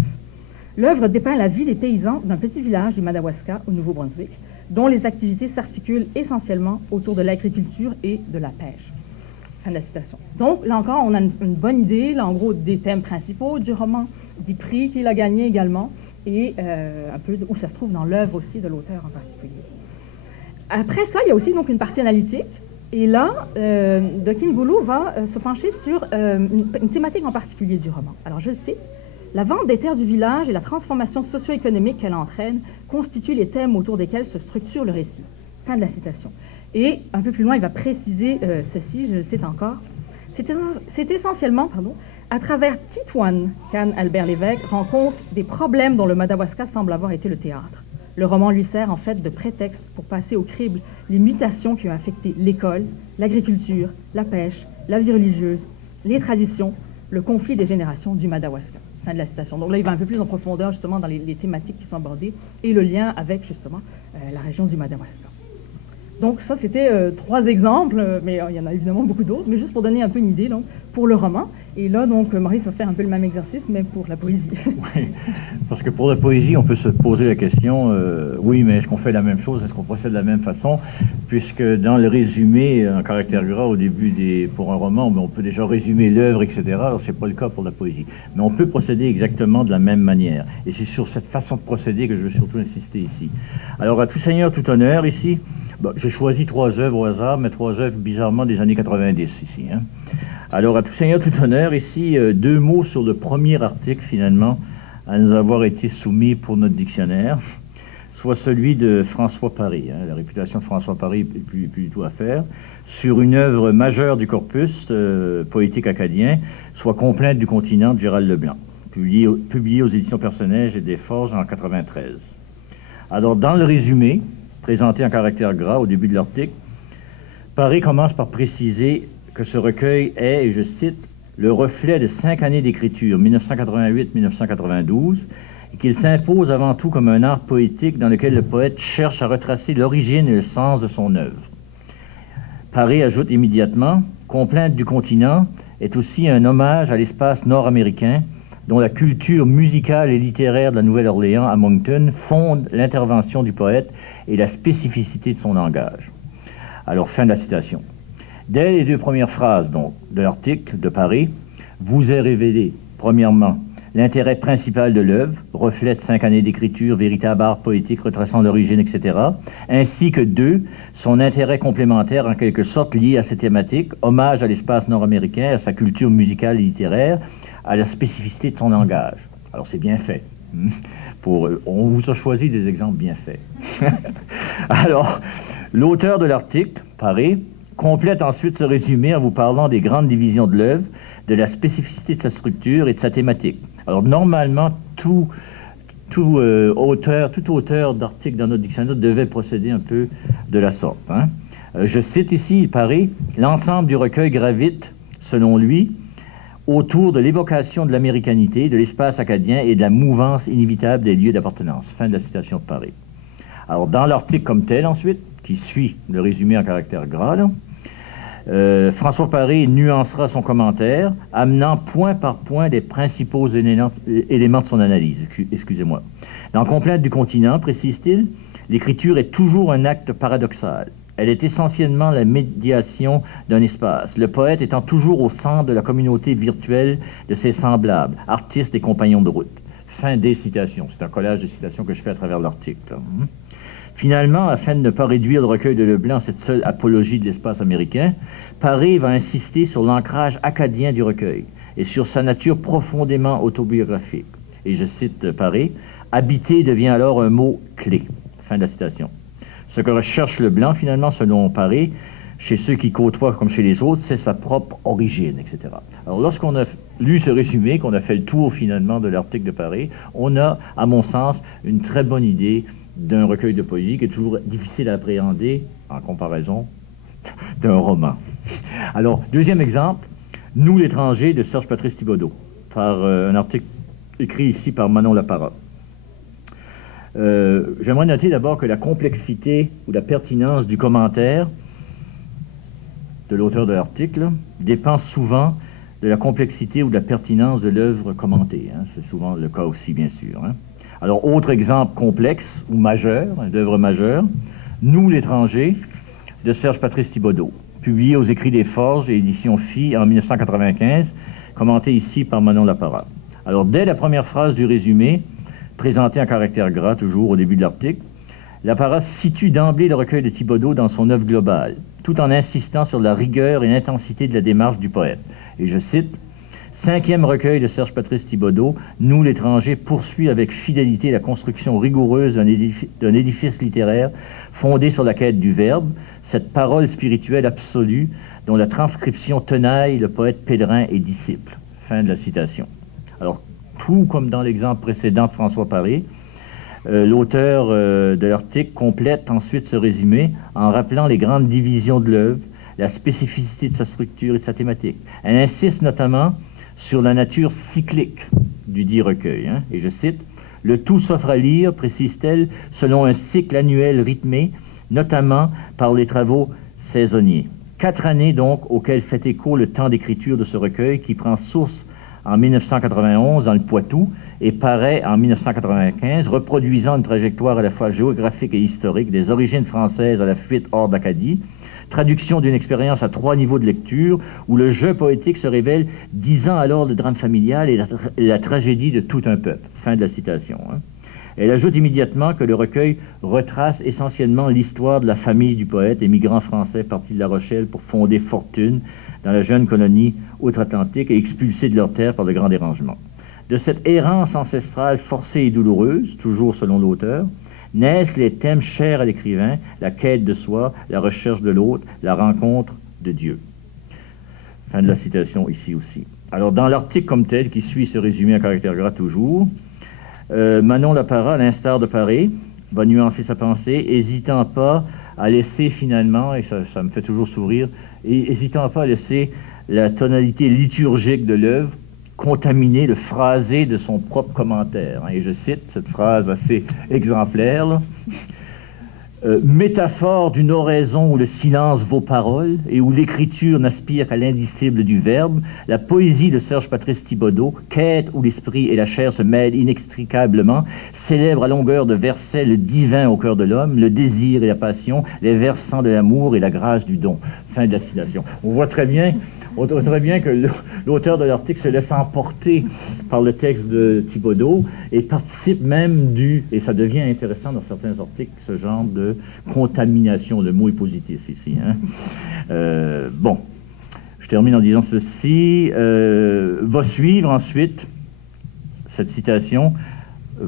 L'œuvre dépeint la vie des paysans d'un petit village du Madawaska au Nouveau-Brunswick, dont les activités s'articulent essentiellement autour de l'agriculture et de la pêche. Fin de la citation. Donc, là encore, on a une bonne idée, là, en gros, des thèmes principaux du roman, des prix qu'il a gagnés également, et un peu où ça se trouve dans l'œuvre aussi de l'auteur en particulier. Après ça, il y a aussi donc une partie analytique, et là, Dokin-Goulou va se pencher sur une thématique en particulier du roman. Alors, je le cite. La vente des terres du village et la transformation socio-économique qu'elle entraîne constituent les thèmes autour desquels se structure le récit. Fin de la citation. Et un peu plus loin, il va préciser ceci, je le cite encore. C'est essentiellement, à travers Titouan qu'Anne-Albert Lévesque rend compte des problèmes dont le Madawaska semble avoir été le théâtre. Le roman lui sert en fait de prétexte pour passer au crible les mutations qui ont affecté l'école, l'agriculture, la pêche, la vie religieuse, les traditions, le conflit des générations du Madawaska. Fin de la citation. Donc là, il va un peu plus en profondeur justement dans les thématiques qui sont abordées et le lien avec justement la région du Madawaska. Donc ça, c'était 3 exemples, mais il y en a évidemment beaucoup d'autres, mais juste pour donner un peu une idée donc, pour le roman. Et là, donc, Marie va faire un peu le même exercice, mais pour la poésie. Oui, parce que pour la poésie, on peut se poser la question, oui, mais est-ce qu'on fait la même chose, est-ce qu'on procède de la même façon? Puisque dans le résumé en caractère gras, au début pour un roman, on peut déjà résumer l'œuvre, etc. Alors, ce n'est pas le cas pour la poésie. Mais on peut procéder exactement de la même manière. Et c'est sur cette façon de procéder que je veux surtout insister ici. Alors, à tout seigneur, tout honneur, ici, j'ai choisi 3 œuvres au hasard, mais 3 œuvres bizarrement des années 90 ici. Hein. Alors, à tout seigneur, tout honneur, ici, 2 mots sur le premier article, finalement, à nous avoir été soumis pour notre dictionnaire, soit celui de François Paré. Hein, la réputation de François Paré n'est plus du tout à faire, sur une œuvre majeure du corpus poétique acadien, soit Complainte du continent de Gérald Leblanc, publié aux éditions Personnage et des Forges en 1993. Alors, dans le résumé, présenté en caractère gras au début de l'article, Paré commence par préciser que ce recueil est, et je cite, le reflet de 5 années d'écriture, 1988-1992, et qu'il s'impose avant tout comme un art poétique dans lequel le poète cherche à retracer l'origine et le sens de son œuvre. Paré ajoute immédiatement, Complainte du continent est aussi un hommage à l'espace nord-américain, dont la culture musicale et littéraire de la Nouvelle-Orléans à Moncton fonde l'intervention du poète et la spécificité de son langage. Alors, fin de la citation. Dès les 2 premières phrases donc, de l'article de Paré, vous est révélé, premièrement, l'intérêt principal de l'œuvre, reflet de 5 années d'écriture, véritable art poétique retraçant l'origine, etc., ainsi que 2, son intérêt complémentaire en quelque sorte lié à ces thématiques, hommage à l'espace nord-américain, à sa culture musicale et littéraire, à la spécificité de son langage. Alors c'est bien fait. On vous a choisi des exemples bien faits. Alors, l'auteur de l'article, Paré, complète ensuite ce résumé en vous parlant des grandes divisions de l'œuvre, de la spécificité de sa structure et de sa thématique. Alors normalement, tout auteur d'article dans notre dictionnaire devait procéder un peu de la sorte. Hein. Je cite ici, Paré, l'ensemble du recueil gravite, selon lui, autour de l'évocation de l'américanité, de l'espace acadien et de la mouvance inévitable des lieux d'appartenance. Fin de la citation de Paré. Alors dans l'article comme tel ensuite, qui suit le résumé en caractère gras, là, François Paré nuancera son commentaire, amenant point par point les principaux éléments de son analyse. Excusez-moi. Dans Complainte du continent, précise-t-il, l'écriture est toujours un acte paradoxal. Elle est essentiellement la médiation d'un espace, le poète étant toujours au centre de la communauté virtuelle de ses semblables, artistes et compagnons de route. Fin des citations. C'est un collage de citations que je fais à travers l'article. Finalement, afin de ne pas réduire le recueil de Leblanc à cette seule apologie de l'espace américain, Paré va insister sur l'ancrage acadien du recueil et sur sa nature profondément autobiographique. Et je cite Paré, « Habiter devient alors un mot clé ». Fin de la citation. Ce que recherche Leblanc, finalement, selon Paré, chez ceux qui côtoient comme chez les autres, c'est sa propre origine, etc. Alors, lorsqu'on a lu ce résumé, qu'on a fait le tour, finalement, de l'article de Paré, on a, à mon sens, une très bonne idée d'un recueil de poésie qui est toujours difficile à appréhender en comparaison d'un roman. Alors, deuxième exemple, Nous l'étranger de Serge Patrice Thibodeau, par un article écrit ici par Manon Lapara. J'aimerais noter d'abord que la complexité ou la pertinence du commentaire de l'auteur de l'article dépend souvent de la complexité ou de la pertinence de l'œuvre commentée. Hein. C'est souvent le cas aussi, bien sûr. Hein. Alors, autre exemple complexe ou majeur, d'œuvre majeure, Nous l'étranger, de Serge Patrice Thibodeau, publié aux Écrits des Forges et édition Phi en 1995, commenté ici par Manon Lapara. Alors, dès la première phrase du résumé, présenté en caractère gras, toujours au début de l'article, Lapara situe d'emblée le recueil de Thibodeau dans son œuvre globale, tout en insistant sur la rigueur et l'intensité de la démarche du poète. Et je cite, « 5e recueil de Serge Patrice Thibodeau, Nous l'étranger poursuit avec fidélité la construction rigoureuse d'un édifice littéraire fondé sur la quête du verbe, cette parole spirituelle absolue dont la transcription tenaille le poète pèlerin et disciple. » Fin de la citation. Alors, tout comme dans l'exemple précédent de François Paré, l'auteur de l'article complète ensuite ce résumé en rappelant les grandes divisions de l'œuvre, la spécificité de sa structure et de sa thématique. Elle insiste notamment sur la nature cyclique du dit recueil. Hein, et je cite, « Le tout s'offre à lire, précise-t-elle, selon un cycle annuel rythmé, notamment par les travaux saisonniers. 4 années donc auxquelles fait écho le temps d'écriture de ce recueil qui prend source en 1991 dans le Poitou et paraît en 1995, reproduisant une trajectoire à la fois géographique et historique des origines françaises à la fuite hors d'Acadie, traduction d'une expérience à 3 niveaux de lecture où le jeu poétique se révèle disant alors le drame familial et la tragédie de tout un peuple. Fin de la citation. Elle ajoute immédiatement que le recueil retrace essentiellement l'histoire de la famille du poète, émigrant français partis de La Rochelle pour fonder fortune dans la jeune colonie outre-Atlantique et expulsés de leur terre par le grand dérangement. De cette errance ancestrale forcée et douloureuse, toujours selon l'auteur, naissent les thèmes chers à l'écrivain, la quête de soi, la recherche de l'autre, la rencontre de Dieu. Fin de la citation ici aussi. Alors, dans l'article comme tel, qui suit ce résumé à caractère gras toujours, Manon Lapara, à l'instar de Paré, va nuancer sa pensée, hésitant pas à laisser finalement, et ça me fait toujours sourire, hésitant pas à laisser la tonalité liturgique de l'œuvre contaminer le phrasé de son propre commentaire. Et je cite cette phrase assez exemplaire, là. Métaphore d'une oraison où le silence vaut parole et où l'écriture n'aspire qu'à l'indicible du verbe, la poésie de Serge Patrice Thibaudeau, quête où l'esprit et la chair se mêlent inextricablement, célèbre à longueur de versets le divin au cœur de l'homme, le désir et la passion, les versants de l'amour et la grâce du don. Fin de la citation. On voit très bien que l'auteur de l'article se laisse emporter par le texte de Thibaudeau et participe même et ça devient intéressant dans certains articles, ce genre de contamination, le mot est positif ici. Bon, je termine en disant ceci. Va suivre ensuite, cette citation,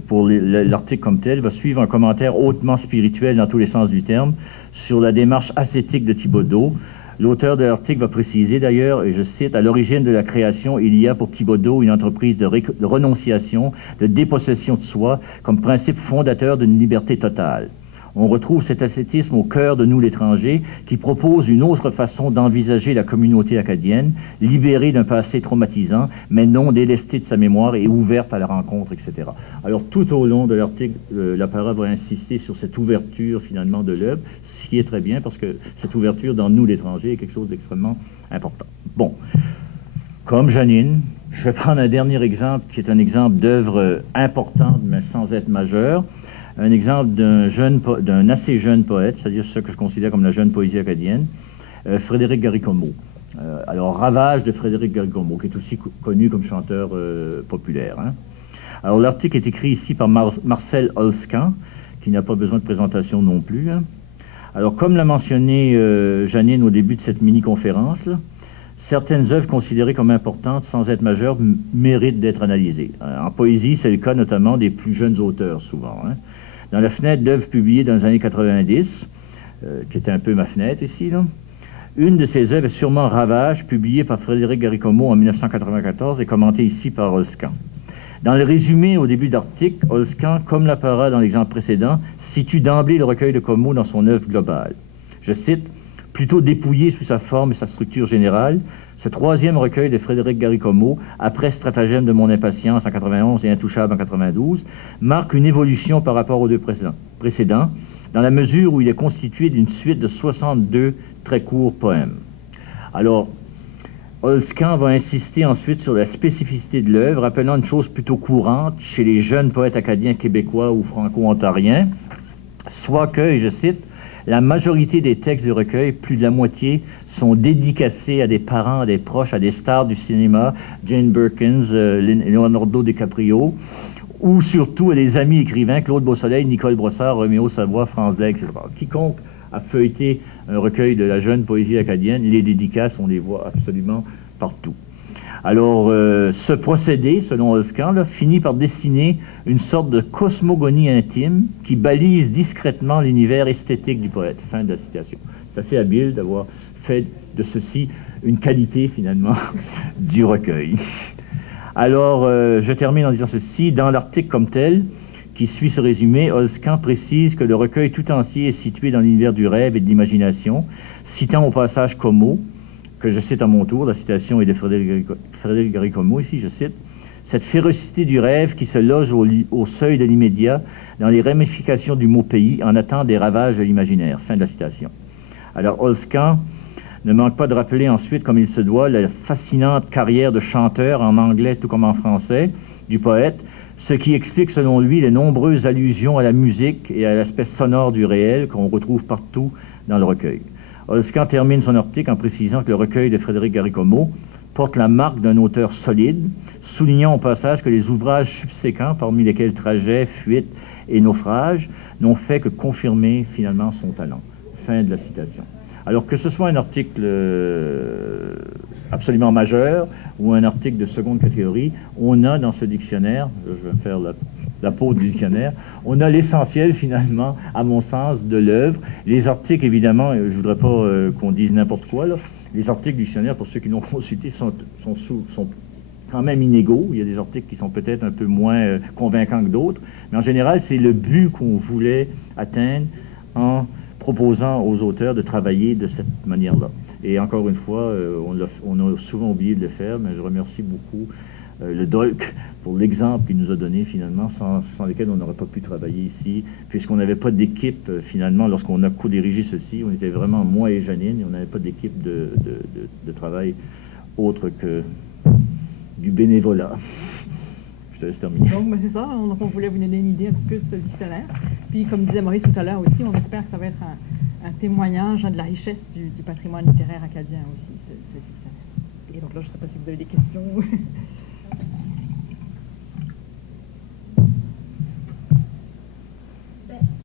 pour l'article comme tel, va suivre un commentaire hautement spirituel dans tous les sens du terme sur la démarche ascétique de Thibaudeau. L'auteur de l'article va préciser d'ailleurs, et je cite, « À l'origine de la création, il y a pour Thibaudeau une entreprise de renonciation, de dépossession de soi, comme principe fondateur d'une liberté totale. On retrouve cet ascétisme au cœur de nous l'étranger, qui propose une autre façon d'envisager la communauté acadienne, libérée d'un passé traumatisant, mais non délestée de sa mémoire et ouverte à la rencontre, etc. » Alors tout au long de l'article, Lapara va insister sur cette ouverture finalement de l'œuvre, ce qui est très bien parce que cette ouverture dans nous l'étranger est quelque chose d'extrêmement important. Bon, comme Janine, je vais prendre un dernier exemple qui est un exemple d'œuvre importante mais sans être majeure. Un exemple d'un assez jeune poète, c'est-à-dire ce que je considère comme la jeune poésie acadienne, Frédéric Garicommo. Alors, Ravage de Frédéric Garicommo, qui est aussi connu comme chanteur populaire. Alors, l'article est écrit ici par Marcel Olscan, qui n'a pas besoin de présentation non plus. Alors, comme l'a mentionné Janine au début de cette mini-conférence, certaines œuvres considérées comme importantes sans être majeures méritent d'être analysées. En poésie, c'est le cas notamment des plus jeunes auteurs, souvent. Dans la fenêtre d'œuvres publiées dans les années 90, qui était un peu ma fenêtre ici, là, une de ces œuvres est sûrement Ravage, publiée par Frédéric Garicommo en 1994 et commentée ici par Olscan. Dans le résumé au début d'article, Olscan, comme Lapara dans l'exemple précédent, situe d'emblée le recueil de Commo dans son œuvre globale. Je cite, « Plutôt dépouillé sous sa forme et sa structure générale, ce troisième recueil de Frédéric Garicommo, après Stratagème de mon impatience en 91 et Intouchable en 92, marque une évolution par rapport aux deux précédents, dans la mesure où il est constitué d'une suite de 62 très courts poèmes. » Alors, Olscan va insister ensuite sur la spécificité de l'œuvre, rappelant une chose plutôt courante chez les jeunes poètes acadiens québécois ou franco-ontariens, soit que, et je cite, la majorité des textes du recueil, plus de la moitié, sont dédicacés à des parents, à des proches, à des stars du cinéma, Jane Birkins, Leonardo DiCaprio, ou surtout à des amis écrivains, Claude Beausoleil, Nicole Brossard, Roméo Savoie, France Blais, etc. Quiconque a feuilleté un recueil de la jeune poésie acadienne, les dédicaces, on les voit absolument partout. Alors, ce procédé, selon Olscan, là, finit par dessiner une sorte de cosmogonie intime qui balise discrètement l'univers esthétique du poète. Fin de la citation. C'est assez habile d'avoir fait de ceci une qualité, finalement, du recueil. Alors, je termine en disant ceci. Dans l'article comme tel, qui suit ce résumé, Olscan précise que le recueil tout entier est situé dans l'univers du rêve et de l'imagination, citant au passage Commo, que je cite à mon tour, la citation est de Frédéric Garicommo, ici je cite, « cette férocité du rêve qui se loge au seuil de l'immédiat, dans les ramifications du mot pays, en attente des ravages de l'imaginaire. Fin de la citation. Alors, Olskan ne manque pas de rappeler ensuite, comme il se doit, la fascinante carrière de chanteur, en anglais tout comme en français, du poète, ce qui explique selon lui les nombreuses allusions à la musique et à l'aspect sonore du réel qu'on retrouve partout dans le recueil. Olskan termine son article en précisant que le recueil de Frédéric Garicomo porte la marque d'un auteur solide, soulignant au passage que les ouvrages subséquents, parmi lesquels Trajets, Fuite et Naufrage, n'ont fait que confirmer finalement son talent. Fin de la citation. Alors que ce soit un article absolument majeur ou un article de seconde catégorie, on a dans ce dictionnaire, je vais faire la peau du dictionnaire, on a l'essentiel finalement, à mon sens, de l'œuvre. Les articles, évidemment, je ne voudrais pas qu'on dise n'importe quoi, là. Les articles du dictionnaire, pour ceux qui l'ont consulté, sont quand même inégaux. Il y a des articles qui sont peut-être un peu moins convaincants que d'autres, mais en général, c'est le but qu'on voulait atteindre en proposant aux auteurs de travailler de cette manière-là. Et encore une fois, on a souvent oublié de le faire, mais je remercie beaucoup le DOLC pour l'exemple qu'il nous a donné finalement, sans lequel on n'aurait pas pu travailler ici, puisqu'on n'avait pas d'équipe finalement, lorsqu'on a co-dirigé ceci, on était vraiment moi et Janine, et on n'avait pas d'équipe de travail autre que du bénévolat. Je te laisse terminer. Donc, c'est ça, on voulait vous donner une idée un petit peu de ce dictionnaire. Puis, comme disait Maurice tout à l'heure aussi, on espère que ça va être un témoignage de la richesse du patrimoine littéraire acadien aussi, ce dictionnaire. Et donc là, je ne sais pas si vous avez des questions.